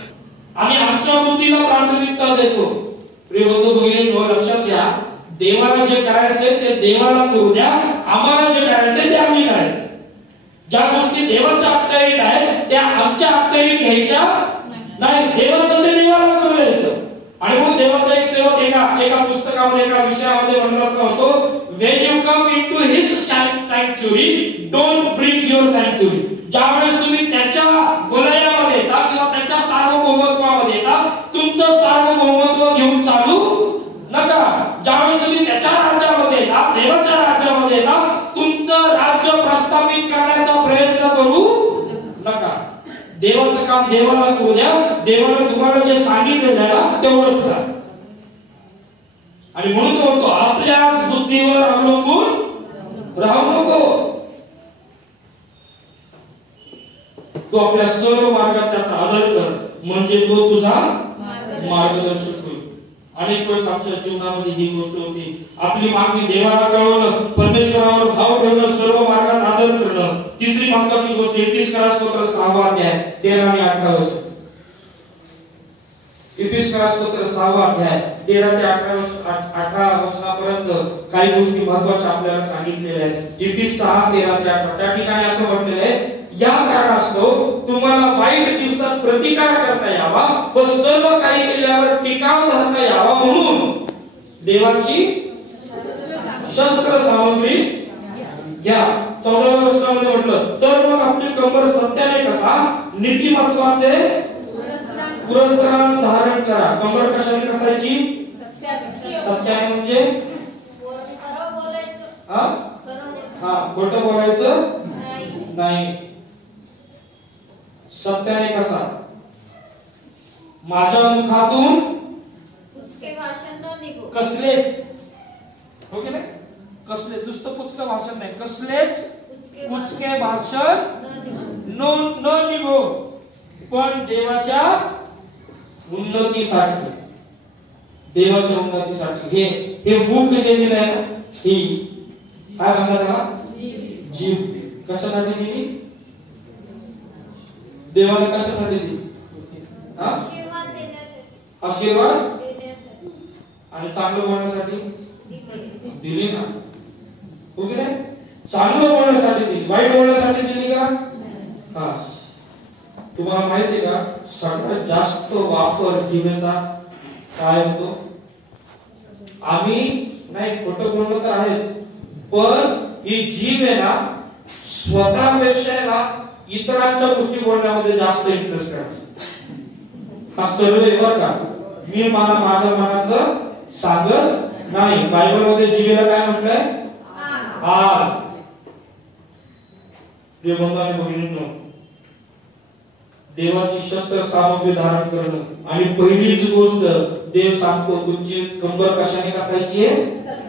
आम्ही आमच्या बुद्धीला प्राथमिकता देतो. प्रिय बंधू भगिनींनो, लक्षात घ्या, देवाला जे करायचंय ते देवाला करू द्या, आम्हाला जे करायचंय ते आम्ही करायचं. ज्या गोष्टी देवाच्या अखत्यारीत आहेत त्या आमच्या अखत्यारीत घ्यायच्या नाही, देवाचं ते देवाला करू द्यायचं. आणि मग देवाचा एक सेवक एका पुस्तकामध्ये एका विषयामध्ये म्हणला होतो, when you come into his sanctuary don't bring your sanctuary. ज्यावेळेस तुम्ही त्याच्या वलयामध्ये येता किंवा त्याच्या सार्वभौमत्वामध्ये येता, तुमचं सार्वभौमत्व घेऊन चालू नका. ज्यावेळेस तुम्ही त्याच्या राज्यामध्ये येता, देवाच्या राज्यामध्ये येता, तुमचं राज्य प्रस्थापित करण्याचा प्रयत्न करू नका. देवाचं काम देवाला करू द्या, देवाने तुम्हाला जे सांगितलं आहे तेवढंच करा. आणि म्हणून तो म्हणतो आपल्याच बुद्धीवर अवलंबून राहू नको. तो आपल्या सर्व मार्गात त्याचा आदर कर, म्हणजे तो तुझा मार्गदर्शक होईल. अनेक वेळेस आमच्या जीवनामध्ये ही गोष्ट होती, आपली मागणी देवाला कळवणं, परमेश्वरावर भाव ठेवणं, सर्व मार्गात आदर करणं. तिसरी महत्त्वाची गोष्ट 21 स्तोत्र 6 अध्याय 13 आणि 18 वचन. 21 स्तोत्र 6 अध्याय 13 ते 18 वचनापर्यंत काही गोष्टी महत्त्वाच्या आपल्याला सांगितलेल्या आहेत. 21 6 13 ते 18 त्या ठिकाणी असं म्हटलेलं आहे, या कारणास्तव तुम्हाला वाईट दिवसात प्रतिकार करता यावा व सर्व काही केल्यावर टिकाव धरता यावा म्हणून देवाची शस्त्र सामग्री घ्या. 14व्या वचनामध्ये म्हटलं, तर मग आपली कमर सत्याने कसा नीतिमत्वाचे पुरस्कारान धारण करा. कमर कशाने कसायची, सत्याने म्हणजे खोटं बोलायचं नाही. सत्याने कसा, माझ्या मुखातून कसलेच, हो की नाही, कसलेच नुसतं पुचकं भाषण नाही, कसलेच पुचके भाषण न निघो, पण देवाच्या उन्नतीसाठी, देवाच्या उन्नतीसाठी. हे मुख जे दिलंय ना, ही काय म्हणतात त्याला, जीभ. कशासाठी दिली, देवाने कशासाठी दिली, आशीर्वाद आणि चांगलं बोलण्यासाठी दिली ना, हो की नाही, चांगलं बोलण्यासाठी दिली, वाईट बोलण्यासाठी दिली का. हा, तुम्हाला माहिती आहे का सगळ्यात जास्त वापर जीवेचा काय होतो, आम्ही नाही, खोटं बोलणं तर आहेच, पण ही जीव आहे ना स्वतःपेक्षा ना इतरांच्या गोष्टी बोलण्यामध्ये जास्त इंटरेस्ट करायचा. हा सर्व एवढं का, मी माझ्या मनाचं सांगत नाही. बायबल मध्ये जीवेला काय म्हटलंय, आग. प्रिय बंधू आणि भगिनींनो, देवाची शस्त्र सामग्री धारण करणं. आणि पहिलीच गोष्ट देव सांगतो, तुमची कंबर कशाने कसायची आहे,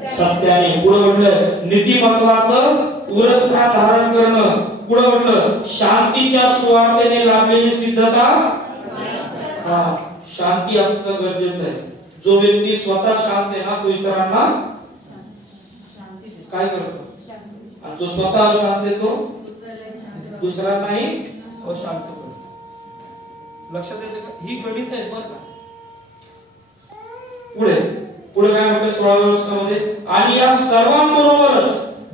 सत्याने. पुढे म्हटलं नीतिमत्वाचं पुरस्कार धारण करणं. पुढे म्हटलं शांतीच्या सुवार्तेने लाभलेली सिद्धता. शांती असणं गरजेचं आहे. जो व्यक्ती स्वतः शांत आहे ना, तो इतरांना काय करतो, आणि जो स्वतः शांत आहे तो दुसऱ्यांनाही अशांत करतो. लक्षात येते का, ही गणित आहे बरं का. पुढे काय म्हटलं 16व्या वचनामध्ये, आणि या सर्वांबरोबरच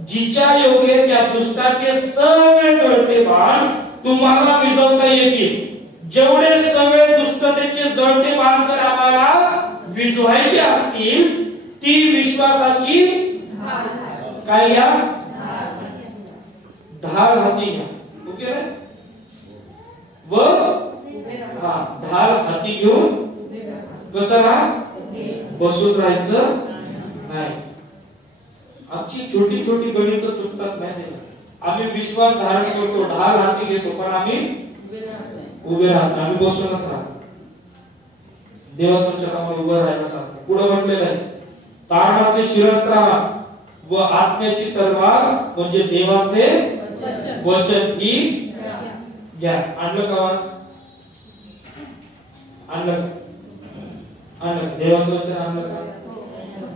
जिच्या योगे त्या दुष्टाचे सगळे जळते बाण तुम्हाला विझवता येतील. जेवढे सगळे दुष्टतेचे जळते बाण जर आम्हाला विझवायची असतील ती विश्वासाची काय घ्या, ढाल हाती घ्या. ओके ना? व ढाल हाती घेऊन कसं राहा, बसून राहायचं नाही. आमची छोटी छोटी गणित चुकतात नाही. आम्ही विश्वास धारण करतो, ढाल हाती घेतो, पण आम्ही उभे राहतो. आम्ही बसूनच राहतो. देवाच्या चरणावर उभं राहायला सांगतो. पुढे म्हटलेलं आहे, तारणाचे शिरस्त्र व आत्म्याची तलवार म्हणजे देवाचे वचन ही घ्या. आणलं का आवाज? आणलं? देवाचं वचन आणलं का?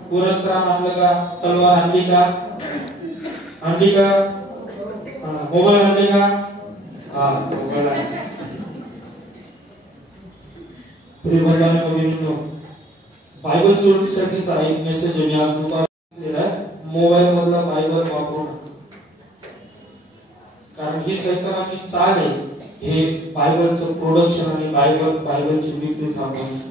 पुरस्कार आणलं का? तलवार आणली का? आणली का? मोबाईल आणले का? हा, मोबाईल आणला. बायबल चोरीसाठीचा एक मेसेज मी आज दिलेला आहे. मोबाईल मधला बायबल वापरू नका, कारण ही सैतानाची चाल आहे. हे बायबलचं प्रोडक्शन आणि बायबलची विक्री थांबवायची.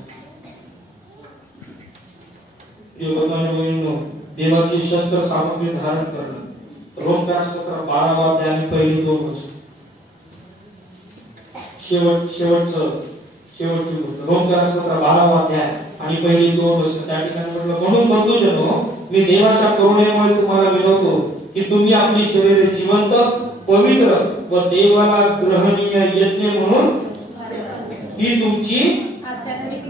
देवाची शस्त्र सामग्री धारण करणं. रोमकारासपत्र 12 अध्याय आणि पहिली 2 वचन. शेवटची गोष्ट रोमकारासपत्र 12 अध्याय आणि पहिली 2 वचन. त्या ठिकाणी म्हटलं, म्हणून बंधुजनो, मी देवाच्या करुणेमुळे तुम्हाला विनवतो की तुम्ही आपली शरीरे जिवंत, पवित्र व देवाला ग्रहणीय यज्ञ म्हणून ही तुमची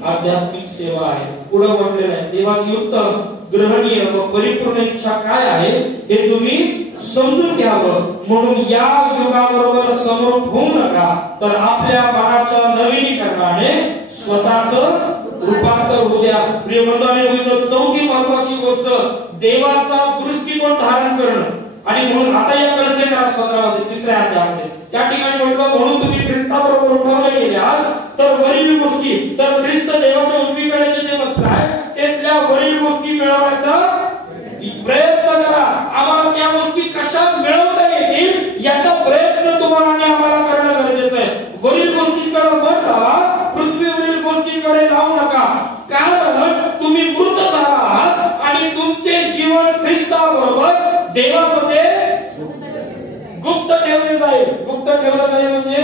आध्यात्मिक सेवा आहे. पुढे म्हटलेलं आहे, देवाची उत्तम, ग्रहणीय व परिपूर्ण इच्छा काय आहे हे तुम्ही समजून घ्यावं. म्हणून या युगाबरोबर समरूप होऊ नका, तर आपल्या मनाच्या नवीनीकरणाने स्वतःच रूपांतर होऊ द्या. प्रिय बंधूंनो, चौथी महत्वाची गोष्ट देवाचा दृष्टिकोन धारण करणं. आणि म्हणून आता या कलसेंद्रास पत्रामध्ये 3ऱ्या अध्यायामध्ये त्या ठिकाणी म्हटलं, म्हणून तुम्ही ख्रिस्ताबरोबर उठवले गेले आहात, तर वरील गोष्टी, तर ख्रिस्त देवाच्या उजवीकडे जे बसलाय त्यातल्या वरील गोष्टी मिळवण्याचा प्रयत्न करा. आम्हाला त्या गोष्टी कशा मिळवता येतील याचा प्रयत्न तुम्हाला आणि आम्हाला करणं गरजेचं आहे. वरील गोष्टींकडे मन लावा, पृथ्वीवरील गोष्टींकडे लावू नका. कारण तुम्ही मृत झाला आहात आणि तुमचे जीवन ख्रिस्ताबरोबर देवामध्ये गुप्त ठेवले जाईल. गुप्त ठेवलं जाईल म्हणजे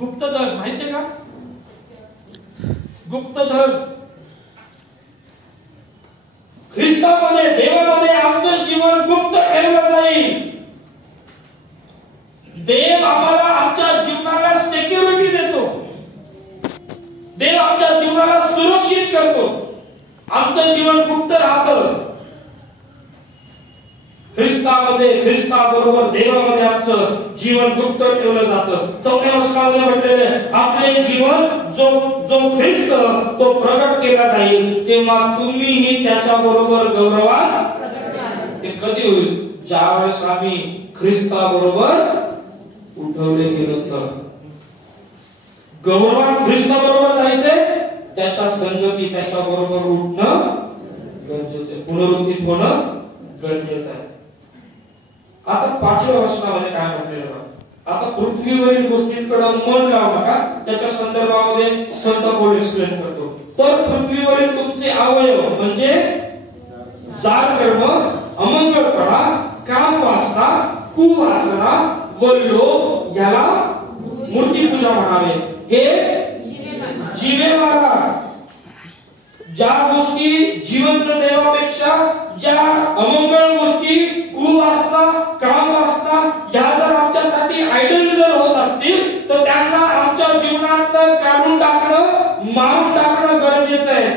गुप्तधन, माहितीये का? गुप्तधन ख्रिस्तामध्ये, देवामध्ये आमचं जीवन गुप्त ठेवलं जाईल. देव आम्हाला आमच्या जीवनाला सिक्युरिटी देतो. देव आमच्या जीवनाला सुरक्षित करतो. आमचं जीवन गुप्त राहतं. ख्रिस्ताबरोबर देवामध्ये आमचं जीवन गुप्त ठेवलं जातं. 4व्या वचनामध्ये म्हटलेलं आहे, आपले जीवन जो ख्रिस्त तो प्रगट केला जाईल तेव्हा तुम्हीही त्याच्या बरोबर गौरवात. ते कधी होईल? ज्यावेळेस आम्ही ख्रिस्ताबरोबर उठवले गेलो तर. गौरवात ख्रिस्ताबरोबर जायचंय, त्याच्या संगती त्याच्या बरोबर उठणं गरजेचं आहे. पुनरुत्थित होणं गरजेचं आहे. आता 5व्या वचनामध्ये काय म्हटलेलं आहे? आता पृथ्वीवरील गोष्टींकडे मन लावू नका. त्याच्या संदर्भामध्ये संत पौल एक्सप्लेन करतो. तर पृथ्वीवरील तुमचे अवयव म्हणजे जार कर्म, अमंगळपणा, काम वासना, कुवासना व लोभ याला मूर्तिपूजा म्हणावे. हे जीवे मारा. ज्या गोष्टी जिवंत देवापेक्षा, ज्या अमंगळ गोष्टी, कुवासना, कामवासना या जर आमच्यासाठी आयडल जर होत असतील तर त्यांना आमच्या जीवनात काढून टाकणं, मारून टाकणं गरजेचं आहे.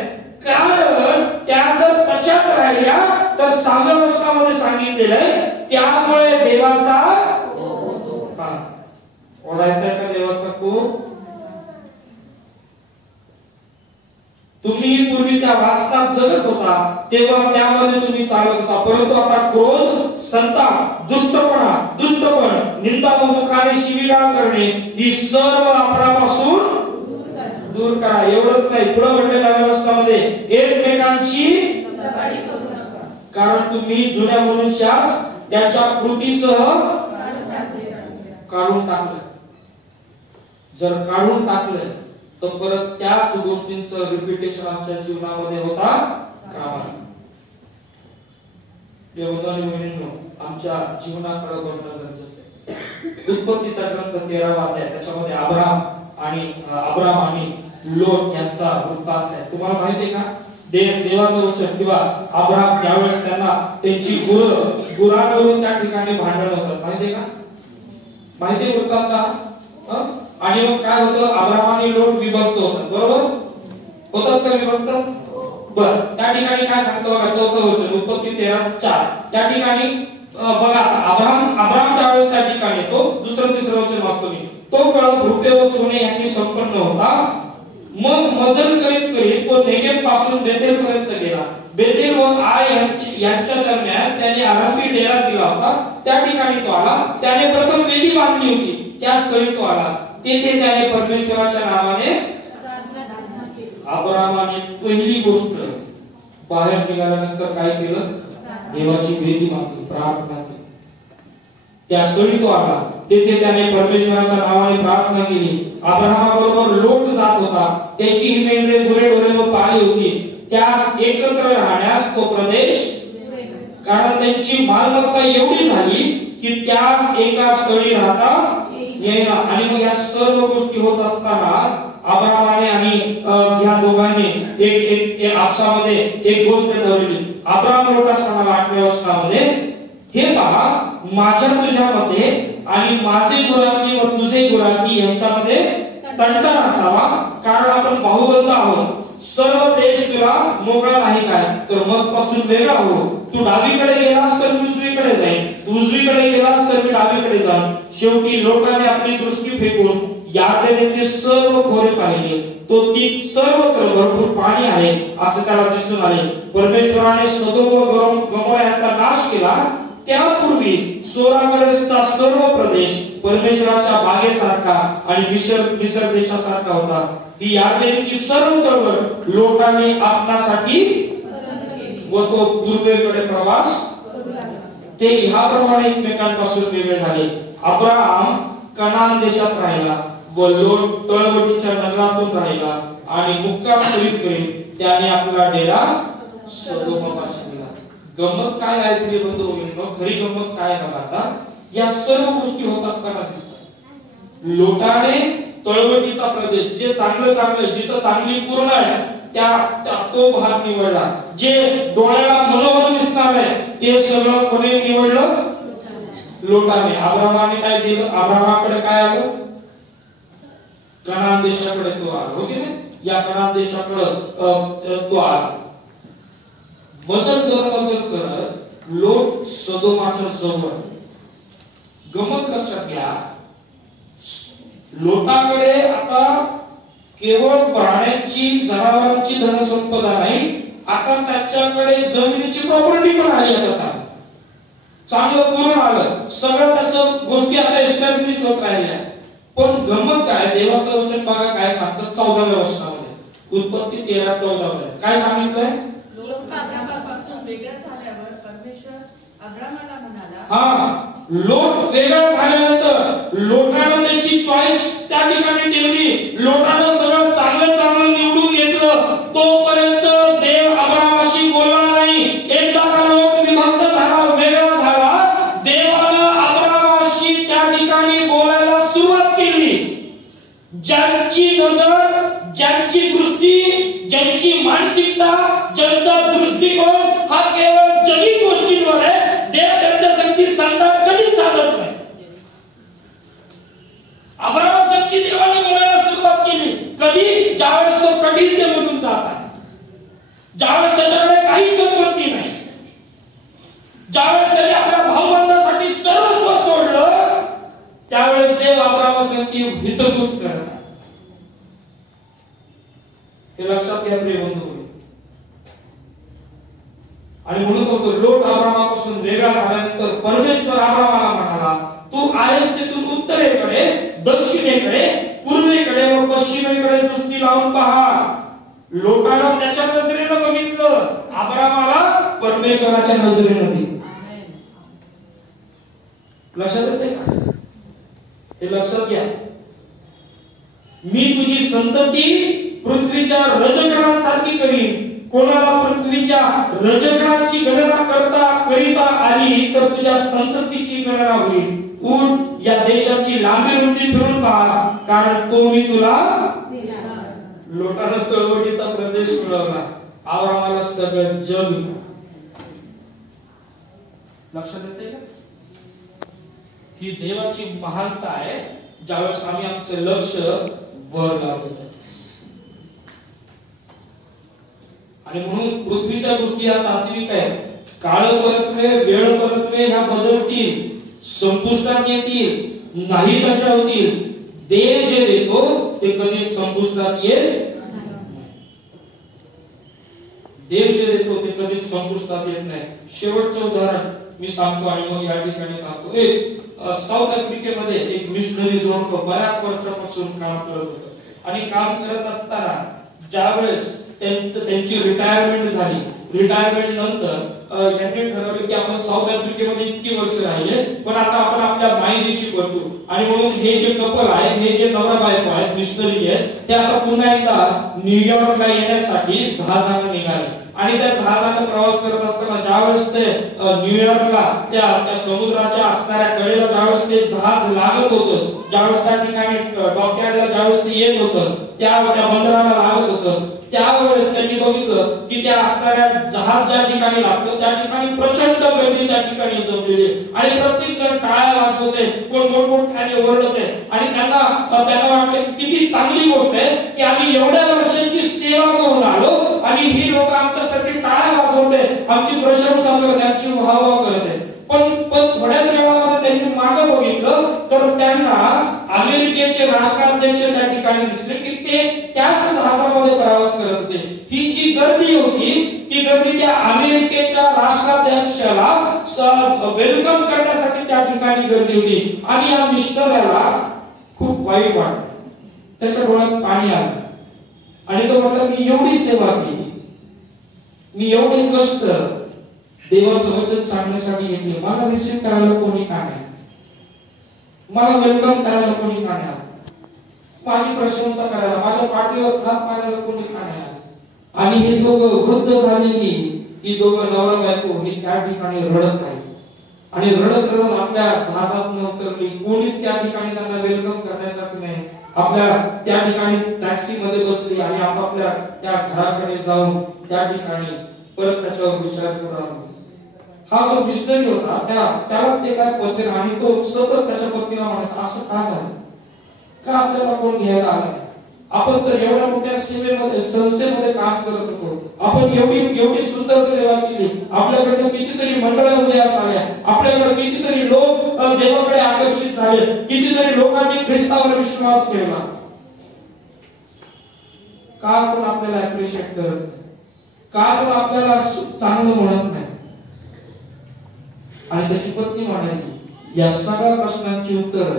कारण त्या जर तशाच राहिल्या तर 6व्या वचनामध्ये सांगितलेलं आहे, त्यामुळे देवाचा ओढायचा आहे का देवाचा कोप? तुम्ही पूर्वी त्या वासनात जगत होता तेव्हा त्यामध्ये तुम्ही चालत होता, परंतु आता क्रोध, संताप, दुष्टपण, निंदा व मुखाने शिवीगाळ करणे ही सर्व आपणापासून दूर करा. एवढंच नाही, पुढे म्हटलेल्या व्यवस्थामध्ये एकमेकांशी कारण तुम्ही जुन्या मनुष्यास त्याच्या कृतीसह काढून टाकलं. जर काढून टाकलं तर परत त्याच गोष्टींचं रिपीटेशन आमच्या जीवनामध्ये होता कामा नये. आमच्या जीवनाकडे बघणं गरजेचं आहे. उत्पत्तीचा ग्रंथ 13वा अध्याय, त्याच्यामध्ये अब्राम आणि लोट यांचा वृत्तांत आहे. तुम्हाला माहिती आहे का देवाचं वचन किंवा अब्राम ज्यावेळेस त्यांना त्यांची गुरांवरून त्या ठिकाणी भांडण होतात, माहिती का? माहिती वृत्तांत का? आणि मग काय होतं, अब्राम आणि लोट विभक्त होतात, बरोबर होतात का विभक्त? बर, त्या ठिकाणी काय सांगतो बघा, चौथं वचन उत्पत्ती 13:4. त्या ठिकाणी बघा अब्राम त्यावेळेस त्या ठिकाणी येतो. दुसरं तिसरं वचन वाचतो मी. तो काळ रुपये व सोने यांनी संपन्न होता. मग मजल करीत करीत तो नेगेव पासून बेथेल पर्यंत गेला. बेथेल व आय यांच्या दरम्यान त्याने आरंभी डेरा दिला होता. त्या ठिकाणी तो आला. त्याने प्रथम वेदी बांधली होती, त्याच स्थळी तो आला. तेथे त्याने परमेश्वराच्या नावाने अब्रामाने पहिली गोष्ट बाहेर निघाल्यानंतर काय केलं, देवाची वेदी बांधली, प्रार्थना केली. त्या स्थळी तो आला. तेथे त्याने परमेश्वराच्या नावाने प्रार्थना केली. अब्रामाबरोबर लोट जात होता. त्याची मेंढरे गुरेढोरे व पाळी होती. त्यास एकत्र राहण्यास तो प्रदेश, कारण त्यांची मालमत्ता एवढी झाली की त्यास एका स्थळी राहता येईना. आणि मग या सर्व गोष्टी होत असताना अब्रामाने आणि ह्या दोघांनी एक आपसामध्ये एक गोष्ट ठरवली. अब्राम लोटास म्हणाला 8व्या वर्षामध्ये, हे पहा, माझ्या तुझ्यामध्ये आणि माझे गुराखी व तुझे गुराखी यांच्यामध्ये तंटा नसावा, कारण आपण भाऊबंद आहोत. सर्व देश तुला मोकळा नाही काय, तर मजपासून वेगळा हो. तू डावीकडे गेलास तर मी उजवीकडे जाईन, तू उजवीकडे गेलास तर मी डावीकडे जाईन. शेवटी लोकांनी आपली दृष्टी फेकून यार्देनेचे सर्व खोरे पाहिले. तो ती सर्वत्र भरपूर पाणी आहे असे त्याला दिसून आले. परमेश्वराने सदोम व गमोरा यांचा नाश केला. त्यापूर्वी सोरागरेसचा सर्व प्रदेश परमेश्वराच्या बागेसारखा आणि मिस्र देशासारखा होता. ही यार्देनेची सर्व तळवट लोटांनी आपणासाठी व तो पूर्वेकडे प्रवास, ते ह्याप्रमाणे एकमेकांपासून वेगळे झाले. अब्राम कनान देशात राहिला व लोट तळवटीच्या नगरातून राहिला आणि मुक्काम करीत त्याने आपला डेरा सदोमापाशी दिला. गंमत काय आहे प्रिय बंधू भगिनींनो, खरी गंमत काय आहे बघा. आता या सर्व गोष्टी होत असताना दिसतात. लोटाने तळवटीचा प्रदेश, जे चांगलं जिथं चांगली पूर्ण आहे तो भाग निवडला. जे डोळ्याला मनोहर दिसणार आहे ते सगळं कोणी निवडलं, लोटाने. अब्रामाने काय दिलं, अब्रामाकडे काय आलं, कनान देशाकडे तो आला, हो की नाही? या कनान देशाकडे तो आला. मजल करत लोट सदोमाच्या जवळ. गमत लक्षात घ्या, लोटाकडे आता केवळ प्राण्यांची जनावरांची धनसंपदा नाही, आता त्याच्याकडे जमिनीची प्रॉपर्टी पण आली. आता चांगलं पूर्ण आलं, सगळं त्याचं गोष्टी आता एस्टॅब्लिश होत राहिल्या. पण गमत काय, देवाचं वचन बघा काय सांगतं 14व्या वर्षामध्ये, उत्पत्ती 13:14 काय सांगितलंय. लोट अब्रामापासून वेगळा झाल्यावर परमेश्वर अब्रामाला म्हणाला, हा, लोट वेगळा झाल्यानंतर लोटानं त्याची चॉईस त्या ठिकाणी ठेवली. लोटानं सगळं चांगलं निवडून घेतलं. तोपर्यंत देव अब्रामाशी बोलला नाही. एकदा का लोट विभक्त झाला, वेगळा झाला, देवानं अब्रामाशी त्या ठिकाणी बोलायला सुरुवात केली. ज्यांची नजर, ज्यांची दृष्टी, ज्यांची मानसिकता, ज्यांचा दृष्टिकोन हा केवळ जगी गोष्टींवर आहे, देव त्यांच्यासाठी संतान कधीच चालत नाही. अब्रामासाठी देवाने बोलायला सुरुवात केली. कधी, ज्यावेळेस तो कठीणतेमधून जात आहे, ज्यावेळेस त्याच्याकडे काही संपत्ती नाही, ज्यावेळेस त्याने आपल्या भाऊबंदासाठी सर्वस्व सोडलं, त्यावेळेस देव अब्रामासाठी हितगुज करणार. हे लक्षात घ्या प्रिय बंधू. आणि म्हणून तो लोट अब्रामापासून वेगळा झाल्यानंतर परमेश्वर अब्रामाला म्हणाला, तू आहेस तिथून उत्तरेकडे, दक्षिणेकडे, पूर्वेकडे व पश्चिमेकडे दृष्टी लावून पहा. लोटानं त्याच्या नजरेनं बघितलं, अब्रामाला परमेश्वराच्या नजरेनं बघितलं. लक्षात येते का? हे लक्षात घ्या. मी तुझी संतती पृथ्वीच्या रजकणांसारखी करीन. कोणाला पृथ्वीच्या रजकणांची गणना करिता आली तर तुझ्या संततीची गणना होईल. उठ, या देशाची लांबी रुंदी फिरून पहा, कारण तो मी तुला लोटानं तळवटीचा प्रदेश मिळवला. आम्हाला सगळं जग लक्षात येते का? ही देवाची महानता आहे. ज्यावेळेस आम्ही आमचे लक्ष वर लावतो आणि म्हणून पृथ्वीच्या गोष्टी या तात्विक आहेत. काळ परतवे, वेळ परतवे ह्या बदलतील, संपुष्टात येतील, नाही तशा होतील. देव जे देतो ते कधीच संपुष्टात येत नाही. देव जे देतो ते कधीच संपुष्टात येत नाही. शेवटचं उदाहरण मी सांगतो आणि मग या ठिकाणी थांबतो. एक साऊथ आफ्रिकेमध्ये एक मिशनरी जोडतो बऱ्याच वर्षापासून काम करत होतं आणि काम करत असताना ज्यावेळेस त्यांची रिटायरमेंट झाली, रिटायरमेंट नंतर यांनी ठरवलं की आपण साऊथ आफ्रिकेमध्ये इतकी वर्ष राहिले पण आता आपण आपल्या मायदेशी परतू. आणि म्हणून हे जे कपल आहे, हे जे नवरा बायको आहेत, मिशनरी आहेत, ते आता पुन्हा एकदा न्यूयॉर्कला येण्यासाठी जहाजाने निघाले. आणि त्या जहाजाने प्रवास करत असताना ज्यावेळेस ते न्यूयॉर्कला त्या समुद्राच्या असणाऱ्या कडेला ज्यावेळेस ते जहाज लागत होतं, ज्यावेळेस त्या ठिकाणी डॉकयार्डला ज्यावेळेस ते येत होतं, त्या बंदराला लागत होतं, त्यावेळेस त्यांनी बघितलं की त्या असणाऱ्या जहाज ज्या ठिकाणी लागतं त्या ठिकाणी प्रचंड गर्दी त्या ठिकाणी जमलेली आणि प्रत्येक जण टाळ्या वाजवते, कोण मोठमोठ्याने ओरडते आणि त्यांना वाटलं की किती चांगली गोष्ट आहे की आम्ही एवढ्या वर्षांची सेवा करून आलो आणि ही लोक आमच्यासाठी टाळ्या वाजवते, आमची प्रशंसा करते, आमची वाहवा करते. पण थोड्याच वेळामध्ये त्यांनी मागे बघितलं तर त्यांना अमेरिकेचे राष्ट्राध्यक्ष त्या ठिकाणी दिसले की ते त्याच जहाजामध्ये प्रवास करत होते. ही जी गर्दी होती ती गर्दी त्या अमेरिकेच्या राष्ट्राध्यक्षाला वेलकम करण्यासाठी त्या ठिकाणी गर्दी होती. आणि या मिस्टरला खूप वाईट वाटलं, त्याच्या डोळ्यात पाणी आलं आणि तो म्हटला मी एवढी सेवा केली, मी एवढे कष्ट देवाचं वचन सांगण्यासाठी घेतले, मला रिसीव्ह करायला कोणी का नाही, मला वेलकम करायला कोणी का नाही, माझी प्रशंसा करायला, माझ्या पाठीवर हात मारायला कोणी का नाही. आणि हे दोघं वृद्ध झालेली ही दोघं नवरा बायको हे त्या ठिकाणी रडत राहिले आणि रडत आपल्या जहाजातून उतरली. कोणीच त्या ठिकाणी त्यांना वेलकम करण्यासाठी नाही. आपल्या त्या ठिकाणी टॅक्सी मध्ये बसली आणि आपापल्या त्या घराकडे जाऊन त्या ठिकाणी परत त्याच्यावर विचार करू. हा जो मिशनरी होता त्याला ते काय पचेल आणि तो सतत त्याच्या पत्नीला म्हणायचा असं का झालं, का आपल्याला कोण घ्यायला आलं, आपण तर एवढ्या मोठ्या सेवेमध्ये संस्थेमध्ये काम करत होतो, आपण एवढी सुंदर सेवा केली, आपल्याकडे कितीतरी मंडळ उदयास आल्या, आपल्याकडे कितीतरी लोक देवाकडे आकर्षित झाले, कितीतरी लोकांनी ख्रिस्तावर विश्वास ठेवला, का कोण आपल्याला अप्रिशिएट करत नाही, का कोण आपल्याला चांगलं म्हणत नाही. आणि त्याची पत्नी म्हणाली या सगळ्या प्रश्नांची उत्तर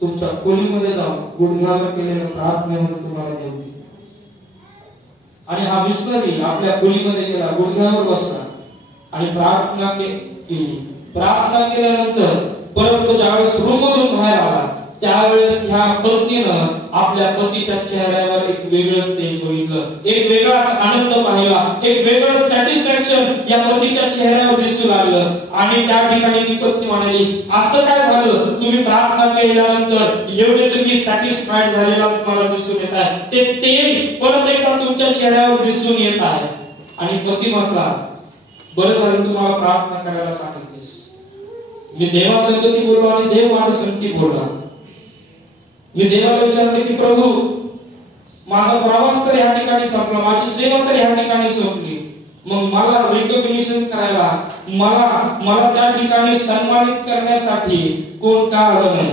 तुमच्या खोलीमध्ये जाऊन गुडघ्यावर केलेल्या प्रार्थनेमध्ये तुम्हाला देऊ. आणि हा मिशनरी आपल्या खोलीमध्ये गेला, गुडघ्यावर बसला आणि प्रार्थना केली. प्रार्थना केल्यानंतर परत तो ज्यावेळेस रूममधून बाहेर आला त्यावेळेस ह्या पत्नीनं आपल्या पतीच्या चेहऱ्यावर एक वेगळंच तेज बघितलं, एक वेगळाच आनंद पाहिला, एक वेगळं सॅटिस्फॅक्शन या पतीच्या चेहऱ्यावर दिसू लागलं. आणि त्या ठिकाणी ती पत्नी म्हणाली असं काय झालं, तुम्ही प्रार्थना केल्यानंतर एवढे तुम्ही सॅटिस्फाईड झालेला तुम्हाला दिसून येत आहे, ते तेज परत एकदा तुमच्या चेहऱ्यावर दिसून येत आहे. आणि पती म्हटला बरं झालं तुम्हाला प्रार्थना करायला सांगितलीस, मी देवासंगती बोललो आणि देव माझ्या संगती बोलला. मी देवाला विचारले की प्रभू माझा प्रवास तर ह्या ठिकाणी संपला, माझी सेवा तर ह्या ठिकाणी संपली, मग मला रिकॉग्निशन करायला, मला त्या ठिकाणी सन्मानित करण्यासाठी कोण का आलं नाही.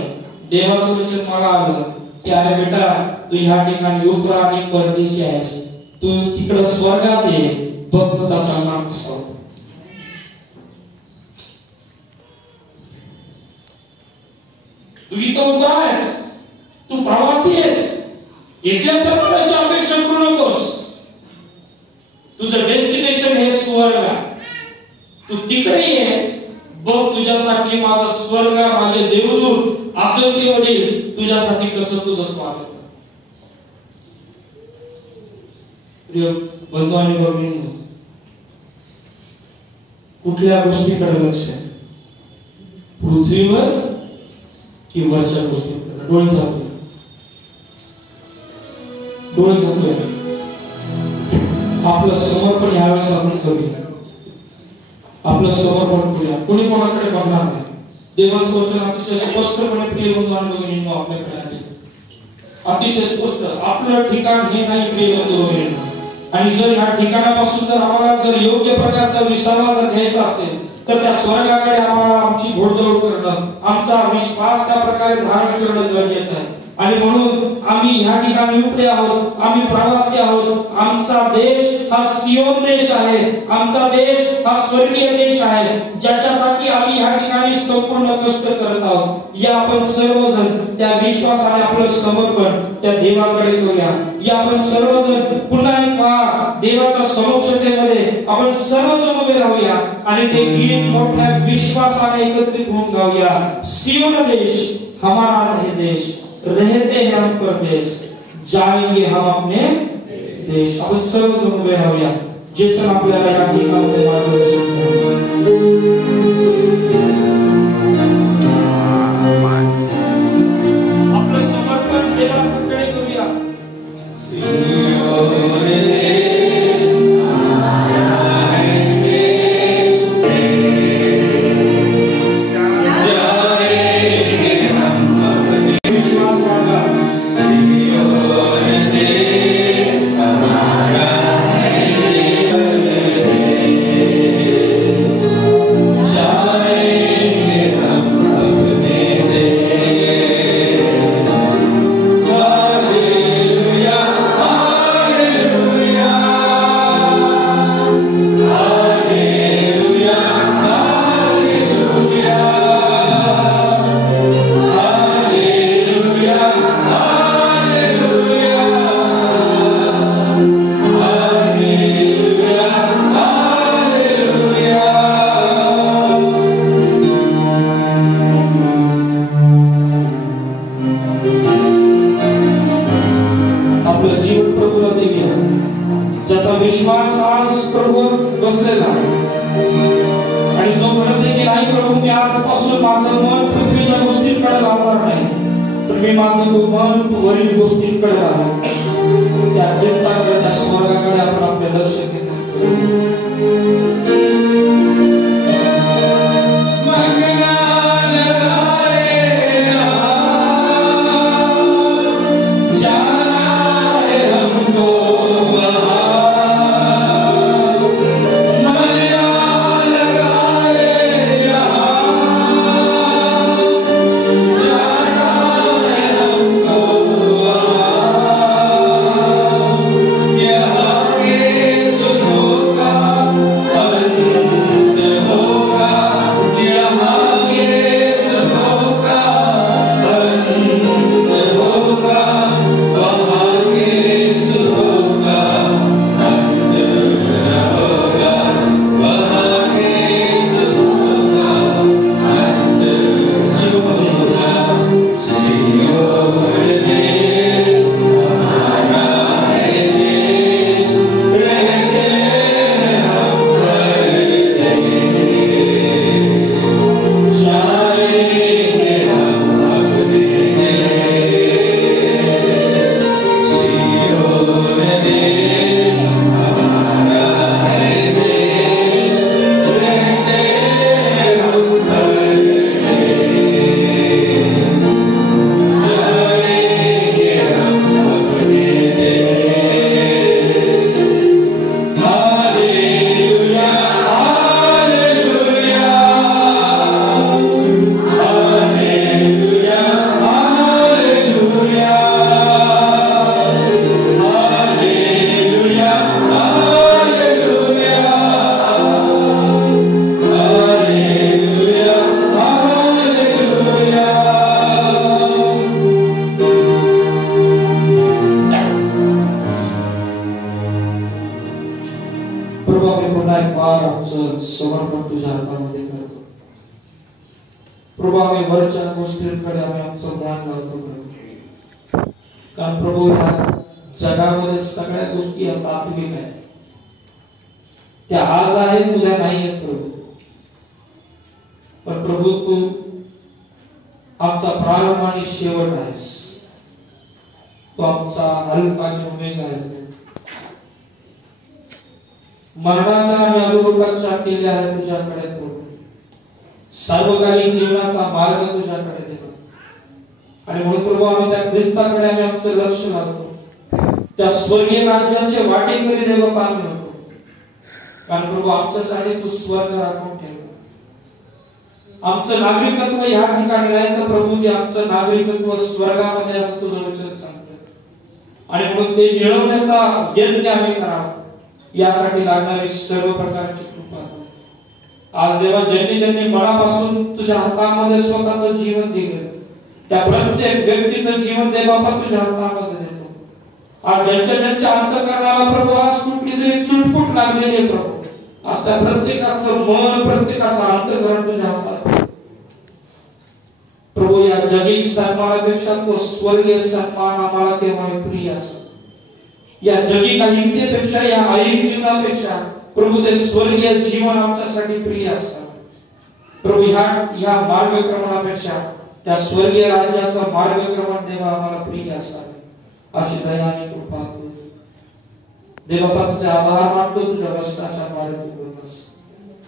देवाचं वचन मला आलं की अरे बेटा तू ह्या ठिकाणी उपरा आणि परदेशी आहेस, तू तिकडे स्वर्गात ये, बघ तुझा सन्मान कसा होतो. तू इथं उभा आहेस, तू प्रवासी आहेस, इथल्या सन्मानाची अपेक्षा करू नकोस. तुझं डेस्टिनेशन हे स्वर्ग आहे, तू तिकडे ये, बघ तुझ्यासाठी माझा स्वर्ग, माझे देवदूत असंख्य वडील तुझ्यासाठी कसं तुझं स्वागत. प्रिय बंधू आणि भगिनींनो, कुठल्या गोष्टीकडे लक्ष आहे? पृथ्वीवर की वरच्या गोष्टीकडे? डोळे झाकूया, डोळे झाकूया. आपलं समर्पण यावेळेस आपण करूया, आपलं समर्पण करूया. कोणी कोणाकडे बघणार नाही. देवाचं वचन अतिशय स्पष्टपणे प्रिय बंधू आणि भगिनींनो आपल्याकडे आहे, अतिशय स्पष्ट. आपलं ठिकाण हे नाही प्रिय बंधू भगिनींनो. आणि जर या ठिकाणापासून जर आम्हाला जर योग्य प्रकारचा विसावा जर घ्यायचा असेल तर त्या स्वर्गाकडे आम्हाला आमची घोडदौड करणं, आमचा विश्वास त्या प्रकारे धारण करणं गरजेचं आहे. आणि म्हणून आम्ही ह्या ठिकाणी उपडे आहोत, आम्ही प्रवासी आहोत. आमचा देश हा सियोन देश आहे, आमचा देश हा स्वर्गीय देश आहे, ज्याच्यासाठी आम्ही ह्या ठिकाणी संपूर्ण कष्ट करत आहोत. या आपण सर्वजण त्या विश्वासाने आपलं समर्पण त्या देवाकडे करूया. या आपण सर्वजण पुन्हा एकदा देवाच्या समक्षतेमध्ये आपण सर्वजण उभे राहूया आणि ते गीत मोठ्या विश्वासाने एकत्रित होऊन गाऊया. सियोन देश हमारा है देश, रहते हैं हम परदेश, जाएंगे हम अपने देश. आपण सर्वजण उभे राहूया. जेसन आपल्याला या ठिकाणी मार्गदर्शन आपलं समर्पण देवाकडे करूया. जगामध्ये सगळ्या गोष्टी तात्विक आहेत, त्या आज आहेत उद्या नाही आहेत प्रभू. पण प्रभू तू आमचा प्रारंभ आणि शेवट आहेस, तो आमचा अल्फा आणि ओमेगा आहेस. मरणाच्या आणि अधोलोकाच्या केल्या आहे तुझ्याकडे प्रभू. सार्वकालिक जीवनाचा मार्ग तुझ्याकडे देतो आणि म्हणून प्रभू आम्ही त्या ख्रिस्ताकडे आम्ही आमचं लक्ष लावतो. त्या स्वर्गीय राज्याचे वाटेकरी देव पाहतो, कारण प्रभू आमच्यासाठी तू स्वर्ग राखून ठेव. आमचं नागरिकत्व ह्या ठिकाणी नाही तर प्रभू जे आमचं नागरिकत्व स्वर्गामध्ये असं तुझं वचन सांगतं. आणि म्हणून ते मिळवण्याचा यत्न आम्ही करावा, यासाठी लागणारी सर्व प्रकारची कृपा. आज देवा ज्यांनी ज्यांनी मनापासून तुझ्या हातामध्ये स्वतःचं जीवन दिलं, त्या प्रत्येक व्यक्तीचं जीवन दे बाबा तुझ्या हातामध्ये देतो. आज ज्यांच्या ज्यांच्या अंतःकरणाला प्रभू आज कुठली तरी चुटपुट लागलेली आहे प्रभू, आज त्या प्रत्येकाचं मन प्रत्येकाचं अंतःकरण तुझ्या हातात प्रभू. या जगिक सन्मानापेक्षा तो स्वर्गीय सन्मान आम्हाला केव्हा प्रिय असतो. या जगी काहीपेक्षा या ऐहिक जीवनापेक्षा प्रभू ते स्वर्गीय जीवन आमच्यासाठी प्रिय असतं प्रभू. ह्या मार्गक्रमणापेक्षा त्या स्वर्गीय राज्याचा मार्गक्रमण देवा आम्हाला प्रिय असावे, अशी दया आणि कृपा कर. देवा तुझे आभार मानतो तुझ्या वचनाच्या द्वारे तू बोलतोस.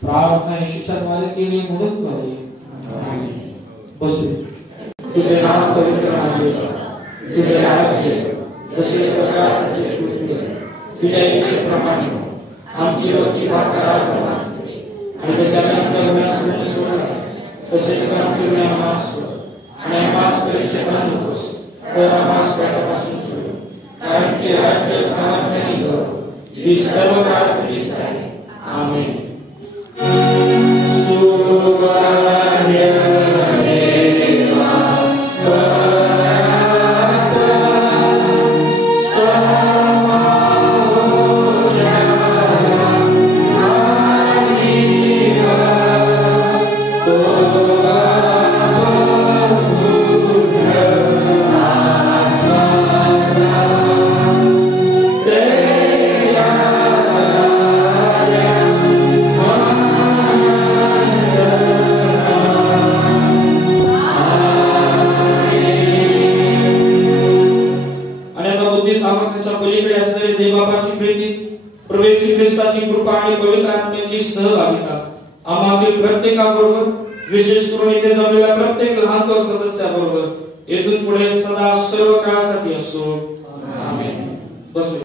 प्रार्थना येशूच्या द्वारे केली म्हणून करूया. बसू. तुझे नाम पवित्र आहे, तुझे राज्य जसे स्वर्गात तसे पृथ्वीवर, तुझ्या इच्छेप्रमाणे आमची रोजची भाकर आज आम्हाला दे, आणि जसे आमच्या गुन्ह्यांना सोडून तसेच आमचे गुन्हे आम्हाला सोड, आणि आम्हाला परीक्षेला नकोस तर आम्हाला वाईटापासून सोड. कारण की राज्य सामर्थ्य आणि गौरव ही सर्व काळ तुझीच आहे. आमेन. प्रत्येकाबरोबर विशेष करून इथे जमलेल्या प्रत्येक लहान सदस्याबरोबर येथून पुढे सदा सर्व काळासाठी असो. आमेन. बसू.